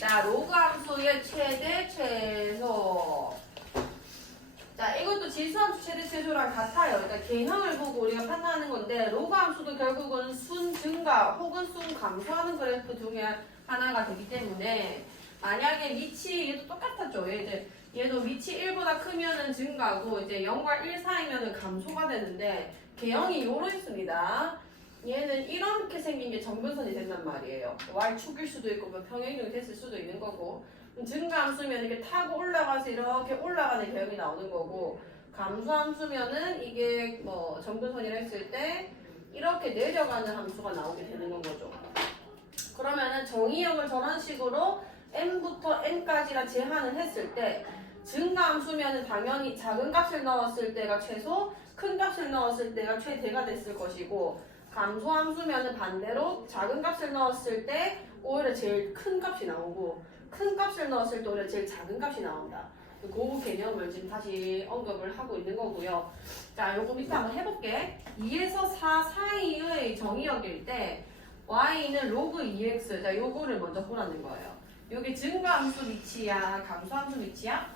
자, 로그 함수의 최대 최소. 자, 이것도 지수함수 최대 최소랑 같아요. 그러니까 개형을 보고 우리가 판단하는 건데 로그 함수도 결국은 순 증가 혹은 순 감소하는 그래프 중에 하나가 되기 때문에 만약에 위치 얘도 똑같았죠. 얘도 위치 1보다 크면은 증가고 이제 0과 1 사이면은 감소가 되는데 개형이 요로 있습니다. 얘는 이렇게 생긴 게 정근선이 된단 말이에요. y축일 수도 있고 뭐 평행이동이 됐을 수도 있는 거고 증가함수면 이게 타고 올라가서 이렇게 올라가는 개형이 나오는 거고 감소함수면은 이게 뭐 정근선이라 했을 때 이렇게 내려가는 함수가 나오게 되는 건 거죠. 그러면은 정의역을 저런 식으로 n부터 n까지라 제한을 했을 때 증가함수면은 당연히 작은 값을 넣었을 때가 최소, 큰 값을 넣었을 때가 최대가 됐을 것이고 감소함수면은 반대로 작은 값을 넣었을 때 오히려 제일 큰 값이 나오고 큰 값을 넣었을 때 오히려 제일 작은 값이 나온다. 그 개념을 지금 다시 언급을 하고 있는 거고요. 자, 요거 밑에 한번 해볼게. 2에서 4 사이의 정의역일 때 y는 로그 2x. 자, 요거를 먼저 보라는 거예요. 요게 증가함수 위치야, 감소함수 위치야?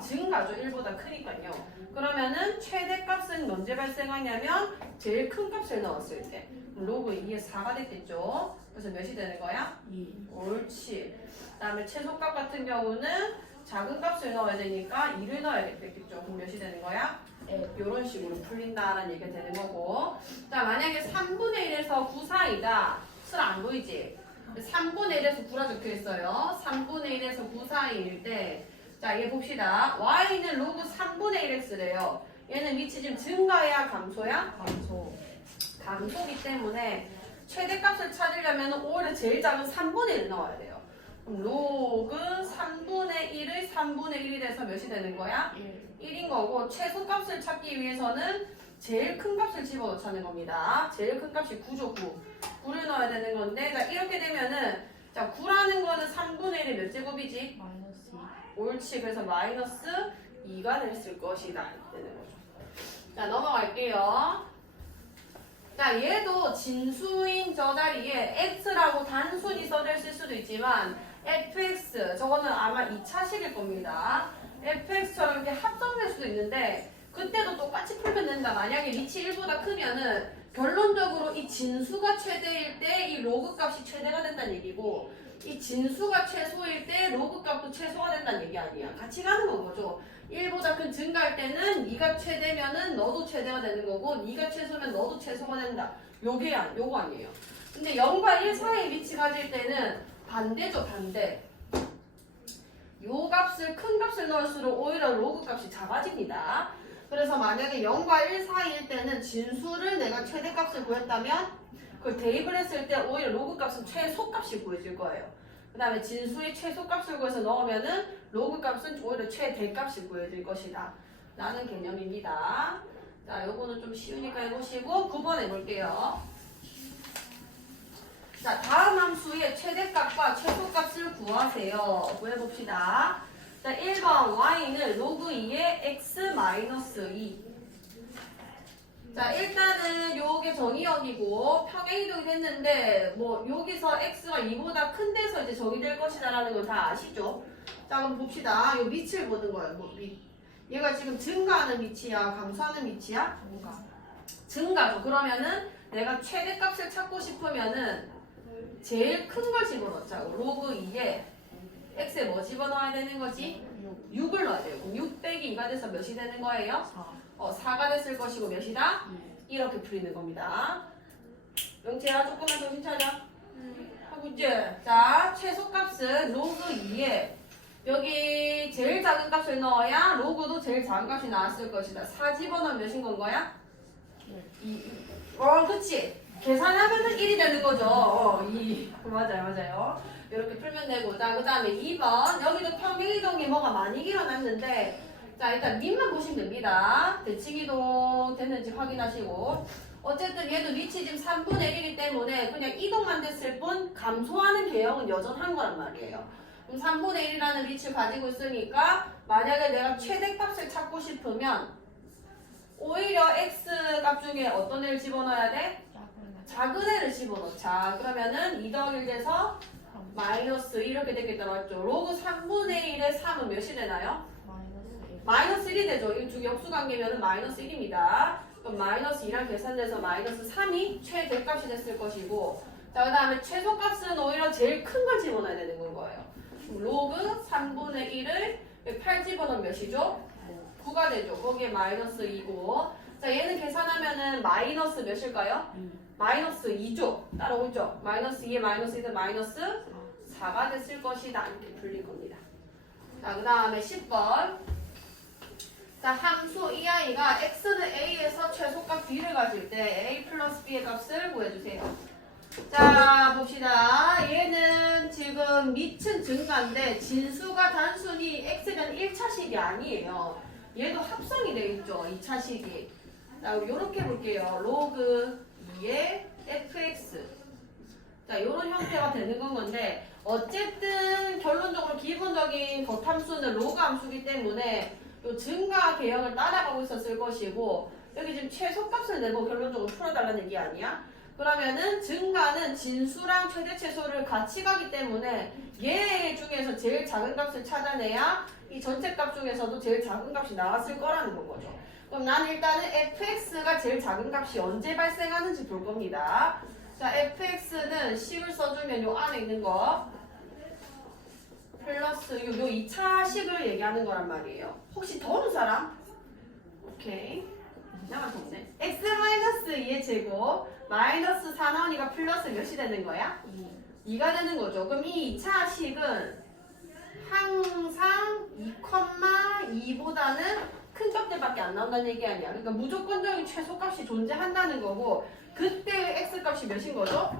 증가죠. 1보다 크니까요. 그러면은 최대값은 언제 발생하냐면 제일 큰 값을 넣었을 때 로그 2에 4가 됐겠죠. 그래서 몇이 되는 거야? 2. 옳지. 그 다음에 최소값 같은 경우는 작은 값을 넣어야 되니까 2를 넣어야 되겠죠. 그럼 몇이 되는 거야? 이런 식으로 풀린다라는 얘기가 되는 거고. 자, 만약에 3분의 1에서 9 사이다. 술 안 보이지? 3분의 1에서 9라 적혀 있어요. 3분의 1에서 9 사이일 때 자, 얘 봅시다. y는 로그 3분의 1x래요. 얘는 위치 지금 증가야 감소야? 감소. 감소기 때문에 최대값을 찾으려면 오히려 제일 작은 3분의 1을 넣어야 돼요. 그럼 로그 3분의 1의 3분의 1이 돼서 몇이 되는 거야? 1인 거고 최소값을 찾기 위해서는 제일 큰 값을 집어넣자는 겁니다. 제일 큰 값이 9죠. 9를 넣어야 되는 건데 자 이렇게 되면은 자 9라는 거는 3분의 1이 몇 제곱이지? 마이너스 2. 옳지. 그래서 마이너스 2가 됐을 것이다. 되는 거죠. 자 넘어갈게요. 자 얘도 진수인 저 자리에 x라고 단순히 써졌을 수도 있지만 fx 저거는 아마 2차식일 겁니다. fx처럼 이렇게 합성될 수도 있는데 그때도 똑같이 풀면 된다. 만약에 위치 1보다 크면은 결론적으로 이 진수가 최대일 때 이 로그 값이 최대가 된다는 얘기고 이 진수가 최소일 때 로그 값도 최소가 된다는 얘기 아니야. 같이 가는 건 거죠. 1보다 큰 증가할 때는 네가 최대면은 너도 최대가 되는 거고 네가 최소면 너도 최소가 된다. 요거 아니에요. 근데 0과 1 사이에 위치 가질 때는 반대죠. 반대. 요 값을 큰 값을 넣을수록 오히려 로그 값이 작아집니다. 그래서 만약에 0과 1 사이일 때는 진수를 내가 최대값을 구했다면 그걸 대입을 했을 때 오히려 로그 값은 최소값이 구해질 거예요. 그 다음에 진수의 최소값을 구해서 넣으면은 로그 값은 오히려 최대값이 구해질 것이다. 라는 개념입니다. 자, 요거는 좀 쉬우니까 해보시고 9번 해볼게요. 자, 다음 함수의 최대값과 최소값을 구하세요. 구해봅시다. 자, 1번 y는 로그 2의 x-2. 자, 일단은 요게 정의역이고 평행이동이 됐는데 뭐 여기서 x가 2보다 큰 데서 이제 정의될 것이다라는 걸 다 아시죠? 자, 그럼 봅시다. 요 밑을 보는 거예요. 뭐 얘가 지금 증가하는 위치야, 감소하는 위치야? 증가죠. 그러면은 내가 최대값을 찾고 싶으면은 제일 큰 걸 집어넣자고. 로그 2에 x에 뭐 집어넣어야 되는 거지? 6을 넣어야 돼요. 그럼 6 빼기 2가 돼서 몇이 되는 거예요? 4가 됐을 것이고 몇이다? 이렇게 풀리는 겁니다. 영채야 조금만 정신 차려. 하고 이제 자 최소값은 로그 2에 여기 제일 작은 값을 넣어야 로그도 제일 작은 값이 나왔을 것이다. 4 집어넣으면 몇인 건 거야? 2. 그치. 계산하면은 1이 되는 거죠. 2. 맞아요. 이렇게 풀면 되고. 자, 그 다음에 2번. 여기도 평행이동이 뭐가 많이 일어났는데, 자, 일단 밑만 보시면 됩니다. 대칭이동 됐는지 확인하시고. 어쨌든 얘도 위치 지금 3분의 1이기 때문에 그냥 이동만 됐을 뿐 감소하는 개형은 여전한 거란 말이에요. 그럼 3분의 1이라는 위치를 가지고 있으니까 만약에 내가 최대값을 찾고 싶으면 오히려 x값 중에 어떤 애를 집어넣어야 돼? 작은 애를 집어넣자. 그러면은 2 더하기 1 돼서 마이너스 이렇게 되겠다 맞죠? 로그 3분의 1의 3은 몇이 되나요? 마이너스 1. 마이너스 1이 되죠. 이 두 역수관계면 마이너스 1입니다. 그럼 마이너스 2랑 계산돼서 마이너스 3이 최대값이 됐을 것이고 자, 그 다음에 최소값은 오히려 제일 큰 걸 집어넣어야 되는 거예요. 로그 3분의 1을 8 집어넣으면 몇이죠? 9가 되죠. 거기에 마이너스 2고 자, 얘는 계산하면은 마이너스 몇일까요? 마이너스 2죠. 따라오죠. 마이너스 2에 마이너스 2는 마이너스 4가 됐을 것이다. 이렇게 풀릴 겁니다. 자, 그 다음에 10번. 자, 함수 이 아이가 x는 a에서 최소값 b를 가질 때 a 플러스 b의 값을 구해주세요. 자, 봅시다. 얘는 지금 밑은 증가인데 진수가 단순히 x는 1차식이 아니에요. 얘도 합성이 되어 있죠. 2차식이. 자, 요렇게 볼게요. 로그 2의 fx. 자, 요런 형태가 되는 건 건데 어쨌든 결론적으로 기본적인 겉함수는 로그 함수기 때문에 요 증가 개형을 따라가고 있었을 것이고 여기 지금 최소값을 내고 결론적으로 풀어달라는 얘기 아니야? 그러면은 증가는 진수랑 최대 최소를 같이 가기 때문에 얘 중에서 제일 작은 값을 찾아내야 이 전체 값 중에서도 제일 작은 값이 나왔을 거라는 거죠. 그럼 나는 일단은 fx가 제일 작은 값이 언제 발생하는지 볼 겁니다. 자, fx는 식을 써주면 요 안에 있는 거 플러스 요 2차 식을 얘기하는 거란 말이에요. 혹시 더운 사람? 오케이. 나만 덥네. x-2의 제곱 마이너스 4 나오니까 플러스 몇이 되는 거야? 2가 되는 거죠. 그럼 이 2차 식은 항상 2,2보다는 큰 값들밖에 안 나온다는 얘기 아니야. 그러니까 무조건적인 최소값이 존재한다는 거고 그때의 x값이 몇인 거죠?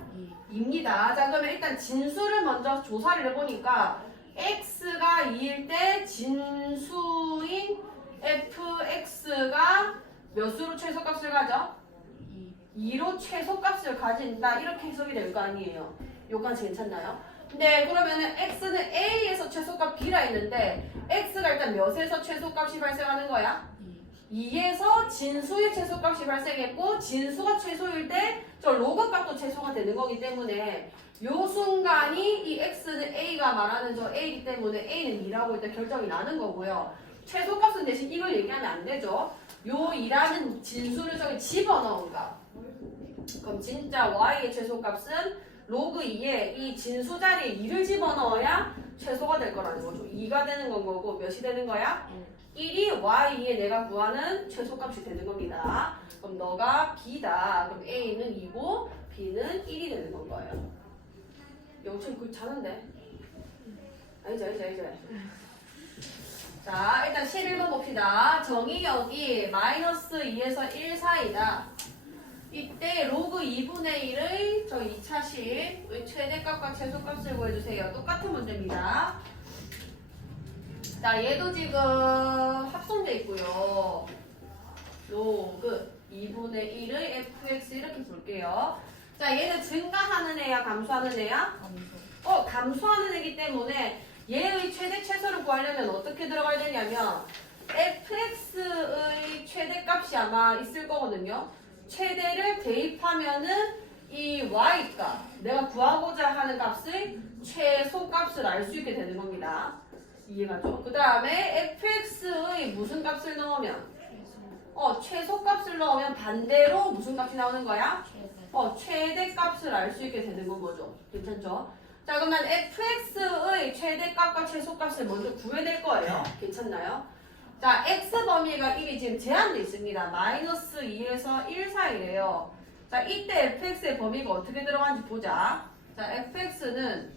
2입니다. 자, 그러면 일단 진수를 먼저 조사를 해보니까 x가 2일 때 진수인 fx가 몇으로 최소값을 가져? 2로 최소값을 가진다. 이렇게 해석이 될 거 아니에요. 요까지 괜찮나요? 근데 그러면은 x는 a에서 최소값 b라 했는데 x가 일단 몇에서 최소값이 발생하는 거야? 2에서 진수의 최소값이 발생했고 진수가 최소일 때 저 로그 값도 최소가 되는 거기 때문에 요 순간이 이 x는 a가 말하는 저 a이기 때문에 a는 2라고 일단 결정이 나는 거고요. 최소값은 대신 이걸 얘기하면 안 되죠. 요 2라는 진수를 저기 집어넣은 값. 그럼 진짜 y의 최소값은 로그 2에 이 진수 자리에 2를 집어넣어야 최소가 될 거라는 거죠. 2가 되는 건 거고 몇이 되는 거야? 1이 y2에 내가 구하는 최소값이 되는 겁니다. 그럼 너가 b다. 그럼 a는 2고 b는 1이 되는 건 거예요. 영철 그 잘하는데? 아니죠. 자, 일단 11번 봅시다. 정의역이 마이너스 2에서 1 사이다. 이때 로그 2분의 1의 저 2차식 최대값과 최소값을 구해주세요. 똑같은 문제입니다. 자, 얘도 지금 합성돼 있고요. 로그 2분의 1의 fx 이렇게 볼게요. 자, 얘는 증가하는 애야, 감소하는 애야? 감소하는 애기 때문에 얘의 최대 최소를 구하려면 어떻게 들어가야 되냐면 fx의 최대값이 아마 있을 거거든요. 최대를 대입하면은 이 y값, 내가 구하고자 하는 값의 최소값을 알 수 있게 되는 겁니다. 이해가죠? 그 다음에 fx의 무슨 값을 넣으면 최소값을 넣으면 반대로 무슨 값이 나오는 거야? 최대값을 알 수 있게 되는 건 거죠. 괜찮죠? 자, 그러면 fx의 최대값과 최소값을 먼저 구해낼 거예요. 괜찮나요? 자, x 범위가 1이 지금 제한되어 있습니다. 마이너스 2에서 1 사이래요. 자, 이때 fx의 범위가 어떻게 들어가는지 보자. 자, fx는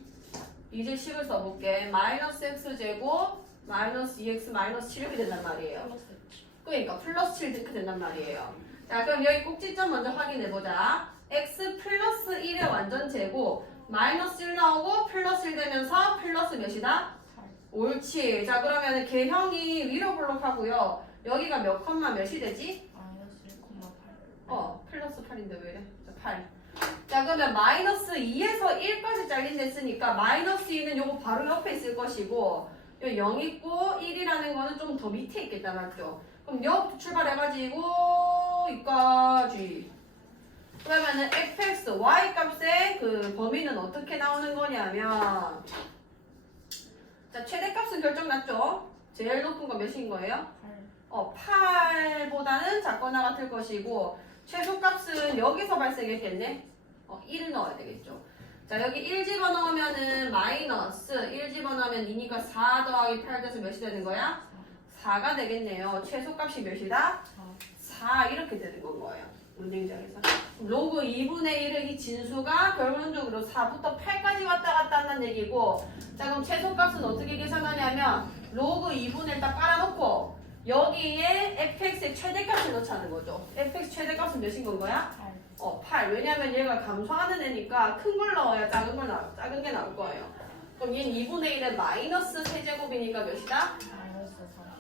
이제 식을 써볼게. 마이너스 x제곱 마이너스 2x 마이너스 7 이렇게 된단 말이에요. 그러니까 플러스 7 이렇게 된단 말이에요. 자, 그럼 여기 꼭지점 먼저 확인해보자. x 플러스 1의 완전 제곱 마이너스 1 나오고 플러스 1 되면서 플러스 몇이다? 옳지. 자, 그러면 개형이 위로 블록하고요. 여기가 몇 컴마 몇이 되지? 마이너스 1,8. 플러스 8인데 왜 이래? 자, 8. 자, 그러면 마이너스 2에서 1까지 잘린댔으니까 마이너스 2는 요거 바로 옆에 있을 것이고 요 0 있고 1이라는 거는 좀 더 밑에 있겠다, 맞죠? 그럼 여기부터 출발해가지고 여기까지 그러면은 fx, y 값의 그 범위는 어떻게 나오는 거냐면 자, 최대값은 결정났죠? 제일 높은 건 몇인 거예요? 8보다는 작거나 같을 것이고 최소값은 여기서 발생했겠네? 1을 넣어야 되겠죠. 자, 여기 1 집어넣으면은 마이너스 1 집어넣으면 2니까 4 더하기 8 돼서 몇이 되는 거야? 4가 되겠네요. 최소값이 몇이다? 4 이렇게 되는 건 거예요. 문제장에서 로그 2분의 1의 이 진수가 결론적으로 4부터 8까지 왔다 갔다 한다는 얘기고 자 그럼 최소값은 어떻게 계산하냐면 로그 2분의 1 딱 깔아놓고 여기에 fx의 최대값을 넣자는 거죠. fx 최대값은 몇인 건 거야? 8. 왜냐면 얘가 감소하는 애니까 큰 걸 넣어야 작은 게 나올 거예요. 그럼 얘는 2분의 1은 마이너스 세제곱이니까 몇이다?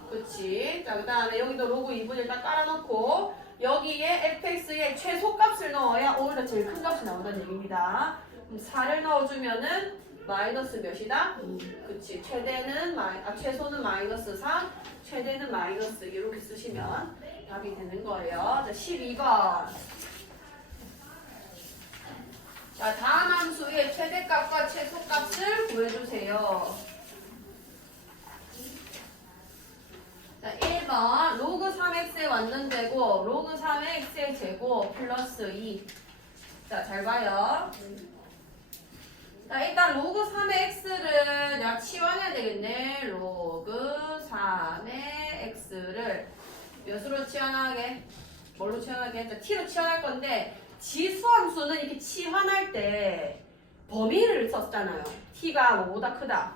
그치. 자, 그 다음에 여기도 로그 2분의 1 딱 깔아놓고 여기에 fx의 최소값을 넣어야 오히려 제일 큰 값이 나온다는 얘기입니다. 그럼 4를 넣어주면은 마이너스 몇이다? 그치. 최소는 마이너스 4, 최대는 마이너스 이렇게 쓰시면 답이 되는 거예요. 자, 12번. 자, 다음 함수의 최대값과 최소값을 구해주세요. 자, 1번 로그 3x에 왔는데고 로그 3의 x의 제곱 플러스 2. 자, 잘 봐요. 자, 일단 로그 3의 x를 내가 치환해야 되겠네. 로그 3의 x를 몇으로 치환하게? 뭘로 치환하게? 자, t로 치환할 건데 지수함수는 이렇게 치환할 때 범위를 썼잖아요. t가 뭐보다 크다.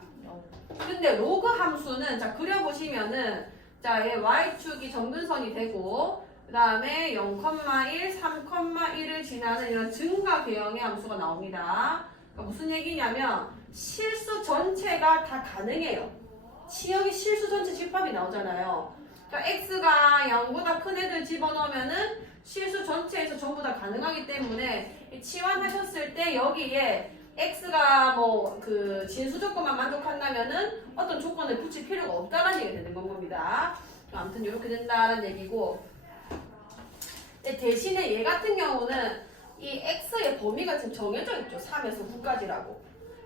근데 로그 함수는 자 그려보시면은 자 얘 y축이 점근선이 되고 그 다음에 0,1, 3,1을 지나는 이런 증가 계형의 함수가 나옵니다. 그러니까 무슨 얘기냐면 실수 전체가 다 가능해요. 치역이 실수 전체 집합이 나오잖아요. 그러니까 x가 0보다 큰 애들 집어넣으면은 실수 전체에서 전부 다 가능하기 때문에 치환하셨을 때 여기에 x가 뭐 그 진수 조건만 만족한다면은 어떤 조건을 붙일 필요가 없다라는 얘기가 되는 겁니다. 아무튼 이렇게 된다라는 얘기고 대신에 얘 같은 경우는 이 x의 범위가 지금 정해져 있죠. 3에서 9까지라고.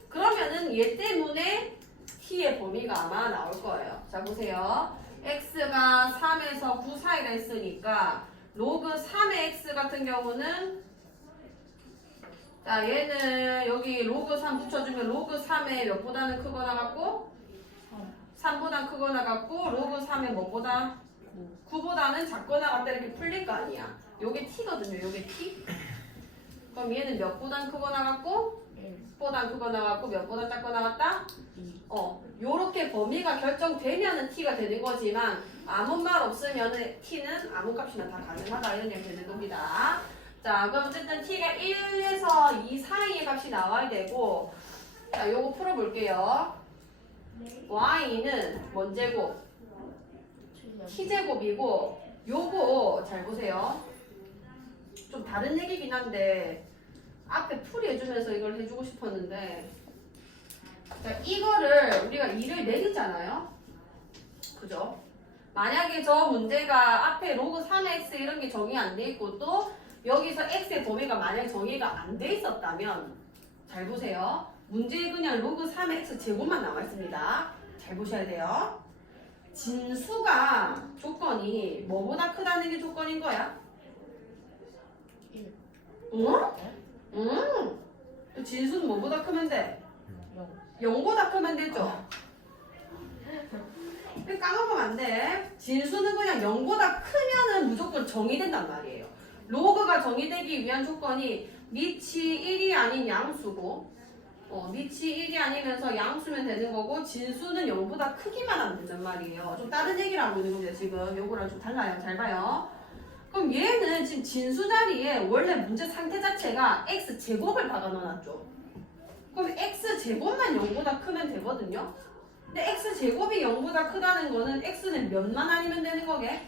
그러면은 얘 때문에 t의 범위가 아마 나올 거예요. 자 보세요. x가 3에서 9 사이가 있으니까 로그 3의 x 같은 경우는 자 얘는 여기 로그 3 붙여주면 로그 3의 몇보다는 크거나 같고 3보다 크거나 같고 로그 3의 뭐보다 9보다는 작거나 같다 이렇게 풀릴 거 아니야. 요게 t거든요. 요게 t. 그럼 얘는 몇보다 크거나 같고 10보다 크거나 같고 몇보다 작거나 같다? 요렇게 범위가 결정되면은 t가 되는 거지만 아무 말 없으면은 t는 아무 값이나 다 가능하다 이런 얘기 되는 겁니다. 자, 그럼 어쨌든 t가 1에서 2 사이의 값이 나와야 되고 자, 요거 풀어볼게요. y는 뭔 제곱? t제곱이고 요거 잘 보세요. 좀 다른 얘기긴 한데 앞에 풀이해주면서 이걸 해주고 싶었는데 자, 이거를 우리가 2를 내리잖아요. 그죠? 만약에 저 문제가 앞에 로그 3의 x 이런 게 정의 안 돼 있고 또 여기서 x의 범위가 만약에 정의가 안 돼 있었다면 잘 보세요. 문제에 그냥 로그 3의 x 제곱만 나와 있습니다. 잘 보셔야 돼요. 진수가 조건이 뭐보다 크다는 게 조건인 거야? 1. 응? 또 진수는 뭐보다 크면 돼? 0보다 크면 되죠? 까먹으면 안 돼. 진수는 그냥 0보다 크면은 무조건 정의된단 말이에요. 로그가 정의되기 위한 조건이 밑이 1이 아닌 양수고 밑이 1이 아니면서 양수면 되는 거고 진수는 0보다 크기만 하면 된단 말이에요. 좀 다른 얘기를 하고 있는 겁니다. 지금 요거랑 좀 달라요. 잘 봐요. 그럼 얘는 지금 진수 자리에 원래 문제 상태 자체가 x제곱을 박아 넣어놨죠. 그럼 x제곱만 0보다 크면 되거든요. 근데 x제곱이 0보다 크다는 거는 x는 몇만 아니면 되는 거게?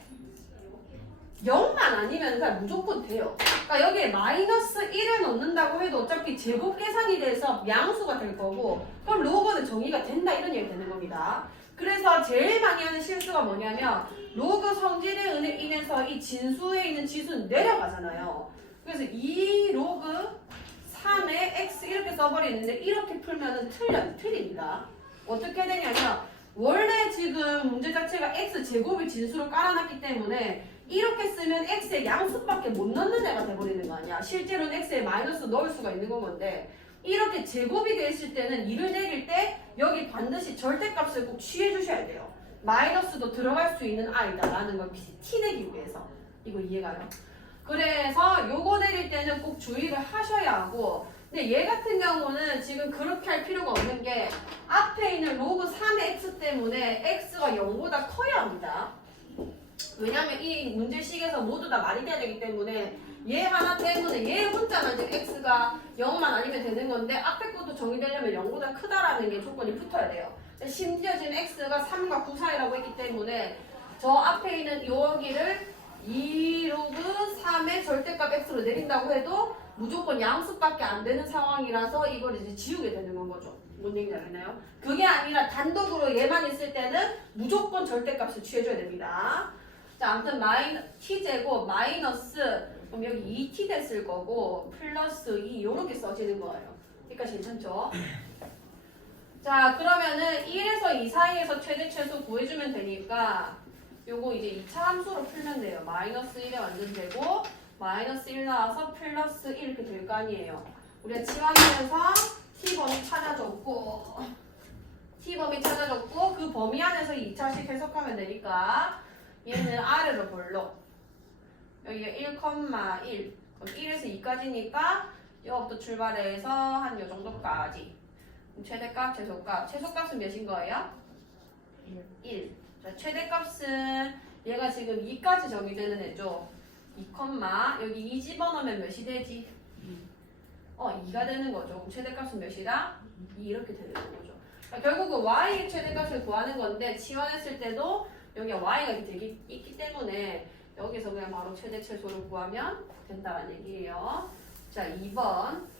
0만 아니면 그냥 무조건 돼요. 그러니까 여기에 마이너스 1을 넣는다고 해도 어차피 제곱 계산이 돼서 양수가 될 거고 그럼 로그는 정의가 된다 이런 얘기 되는 겁니다. 그래서 제일 많이 하는 실수가 뭐냐면 로그 성질에 인해서 이 진수에 있는 지수는 내려가잖아요. 그래서 2 로그 3의 x 이렇게 써버리는데 이렇게 풀면은 틀립니다. 어떻게 되냐면 원래 지금 문제 자체가 x 제곱을 진수로 깔아놨기 때문에 이렇게 쓰면 x의 양수밖에 못 넣는 애가 돼버리는 거 아니야. 실제로는 x에 마이너스 넣을 수가 있는 건데 이렇게 제곱이 돼 있을 때는 2를 내릴 때 여기 반드시 절대값을 꼭 취해 주셔야 돼요. 마이너스도 들어갈 수 있는 i다라는 걸 티내기 위해서. 이거 이해가요? 그래서 요거 내릴 때는 꼭 주의를 하셔야 하고, 근데 얘 같은 경우는 지금 그렇게 할 필요가 없는 게 앞에 있는 로그 3의 x 때문에 x가 0보다 커야 합니다. 왜냐면 이 문제식에서 모두 다 말이 돼야 되기 때문에 얘 하나 때문에 얘 혼자만 지금 x가 0만 아니면 되는 건데 앞에 것도 정의되려면 0보다 크다라는 게 조건이 붙어야 돼요. 심지어 지금 x가 3과 9 사이라고 했기 때문에 저 앞에 있는 여기를 2 로그 3의 절대값 x로 내린다고 해도 무조건 양수밖에 안 되는 상황이라서 이걸 이제 지우게 되는 건 거죠. 뭔 얘기인지 알겠나요? 그게 아니라 단독으로 얘만 있을 때는 무조건 절대값을 취해줘야 됩니다. 자, 아무튼 t제곱 마이너스 그럼 여기 2t 됐을 거고 플러스 2 이렇게 써지는 거예요. 여기까지 괜찮죠? 자, 그러면은 1에서 2 사이에서 최대 최소 구해주면 되니까 요거 이제 2차 함수로 풀면 돼요. 마이너스 1에 완전 되고 마이너스 1 나와서 플러스 1 이렇게 될 거 아니에요. 우리가 치환하면서 t범위 찾아줬고 그 범위 안에서 2차씩 해석하면 되니까 얘는 아래로 볼록 여기가 1,1 그럼 1에서 2까지니까 여기부터 출발해서 한 요 정도까지 최대값, 최소값은 몇인 거예요? 1. 자, 최대값은 얘가 지금 2까지 정의되는 애죠. 2, 여기 2 집어넣으면 몇이 되지? 2가 되는 거죠. 그럼 최대값은 몇이다? 2 이렇게 되는 거죠. 그러니까 결국은 y의 최대값을 구하는 건데 치환했을 때도 여기 y가 이렇게 있기 때문에 여기서 그냥 바로 최대 최소를 구하면 된다는 얘기예요. 자, 2번.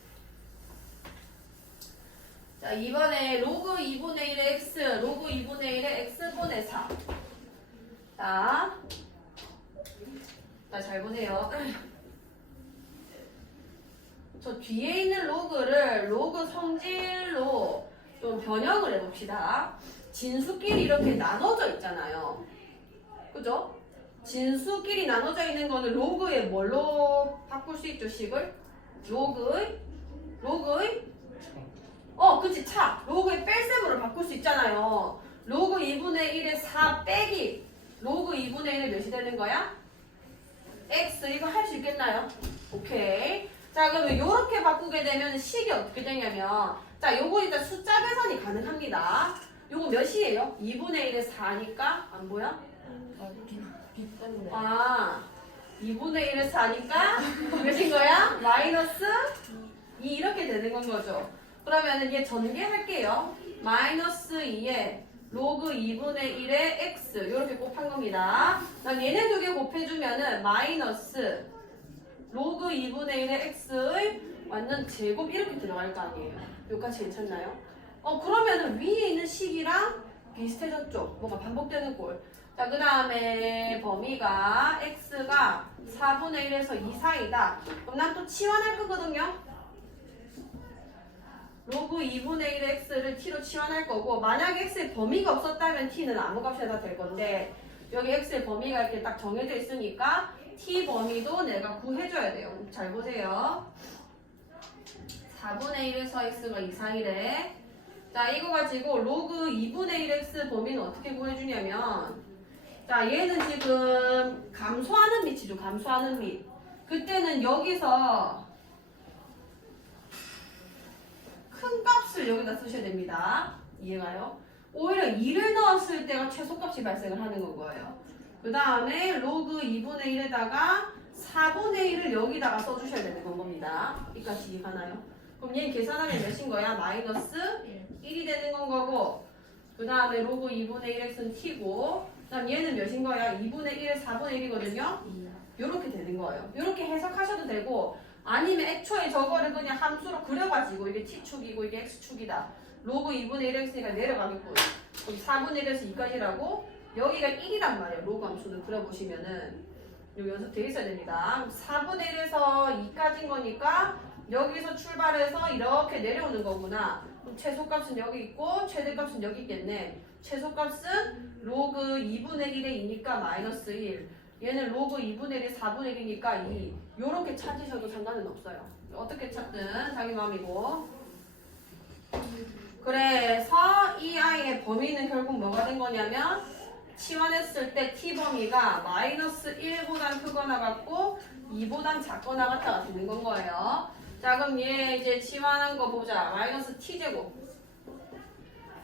자, 이번에 로그 2분의 1의 x, 로그 2분의 1의 x분의 4. 자, 잘 보세요. 저 뒤에 있는 로그를 로그 성질로 좀 변형을 해봅시다. 진수끼리 이렇게 나눠져 있잖아요. 그죠? 진수끼리 나눠져 있는 거는 로그의 뭘로 바꿀 수 있죠, 식을? 로그의 그치, 로그의 뺄셈으로 바꿀 수 있잖아요. 로그 2분의 1의 4 빼기 로그 2분의 1의 몇이 되는 거야? x. 이거 할 수 있겠나요? 오케이. 자, 그러면 이렇게 바꾸게 되면 식이 어떻게 되냐면, 자, 요거 일단 숫자 계산이 가능합니다. 요거 몇이에요? 2분의 1의 4니까 안 보여? 빗때문에 2분의 1의 4니까 몇인 거야? 마이너스 2 이렇게 되는 건 거죠. 그러면은 얘 전개할게요. 마이너스 2에 로그 2분의 1의 x 이렇게 곱한 겁니다. 그럼 얘네 두 개 곱해주면은 마이너스 로그 2분의 1의 x의 완전 제곱 이렇게 들어갈 거 아니에요. 여기까지 괜찮나요? 그러면은 위에 있는 식이랑 비슷해졌죠? 뭐가 반복되는 꼴. 자, 그 다음에 범위가 x가 4분의 1에서 2 사이다. 그럼 난 또 치환할 거거든요. 로그 2분의 1의 x를 t로 치환할 거고, 만약에 x의 범위가 없었다면 t는 아무 값이나 될 건데 여기 x의 범위가 이렇게 딱 정해져 있으니까 t 범위도 내가 구해줘야 돼요. 잘 보세요. 4분의 1에서 x가 이상이래. 자, 이거 가지고 로그 2분의 1 x 범위는 어떻게 구해주냐면, 자, 얘는 지금 감소하는 밑이죠. 감소하는 밑. 그때는 여기서 큰 값을 여기다 쓰셔야 됩니다. 이해가요? 오히려 2를 넣었을 때가 최소값이 발생을 하는 건 거예요. 그 다음에 로그 2분의 1에다가 4분의 1을 여기다가 써주셔야 되는 건 겁니다. 여기까지 이해가나요? 그럼 얘 계산하면 몇인 거야? 마이너스 1이 되는 건 거고, 그 다음에 로그 2분의 1x는 t고, 그 다음 얘는 몇인 거야? 2분의 1에 4분의 1이거든요? 요렇게 되는 거예요. 요렇게 해석하셔도 되고, 아니면 애초에 저거를 그냥 함수로 그려가지고 이게 t축이고 이게 x축이다. 로그 2분의 1x니까 내려가겠고, 여기 4분의 1에서 2까지라고 여기가 1이란 말이에요. 로그 함수는 그려보시면은 요 연습되어 있어야 됩니다. 4분의 1에서 2까지인 거니까 여기서 출발해서 이렇게 내려오는 거구나. 그럼 최소값은 여기 있고 최대값은 여기 있겠네. 최소값은 로그 2분의 1의 2니까 마이너스 1. 얘는 로그 2분의 1의 4분의 1이니까 2. 요렇게 찾으셔도 상관은 없어요. 어떻게 찾든 자기 마음이고. 그래서 이 아이의 범위는 결국 뭐가 된 거냐면 치환했을 때 t범위가 마이너스 1보단 크거나 같고 2보단 작거나 같다가 되는 건 거예요. 자, 그럼 얘 이제 치환한 거 보자. 마이너스 t제곱.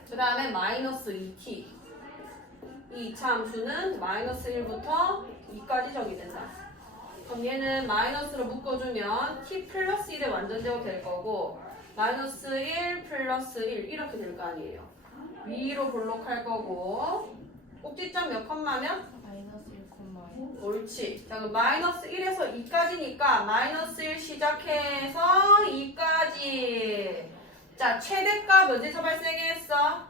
그 다음에 마이너스 2t. 이 2차 함수는 마이너스 1부터 2까지 정의된다. 그럼 얘는 마이너스로 묶어주면 t 플러스 1의 완전제곱 될 거고 마이너스 1 플러스 1 이렇게 될 거 아니에요. 위로 볼록할 거고 꼭지점 몇 컴마면? 마이너스 1,1. 옳지. 자, 그럼 마이너스 1에서 2까지니까 마이너스 1 시작해서 2까지. 자, 최대값 어디서 발생했어?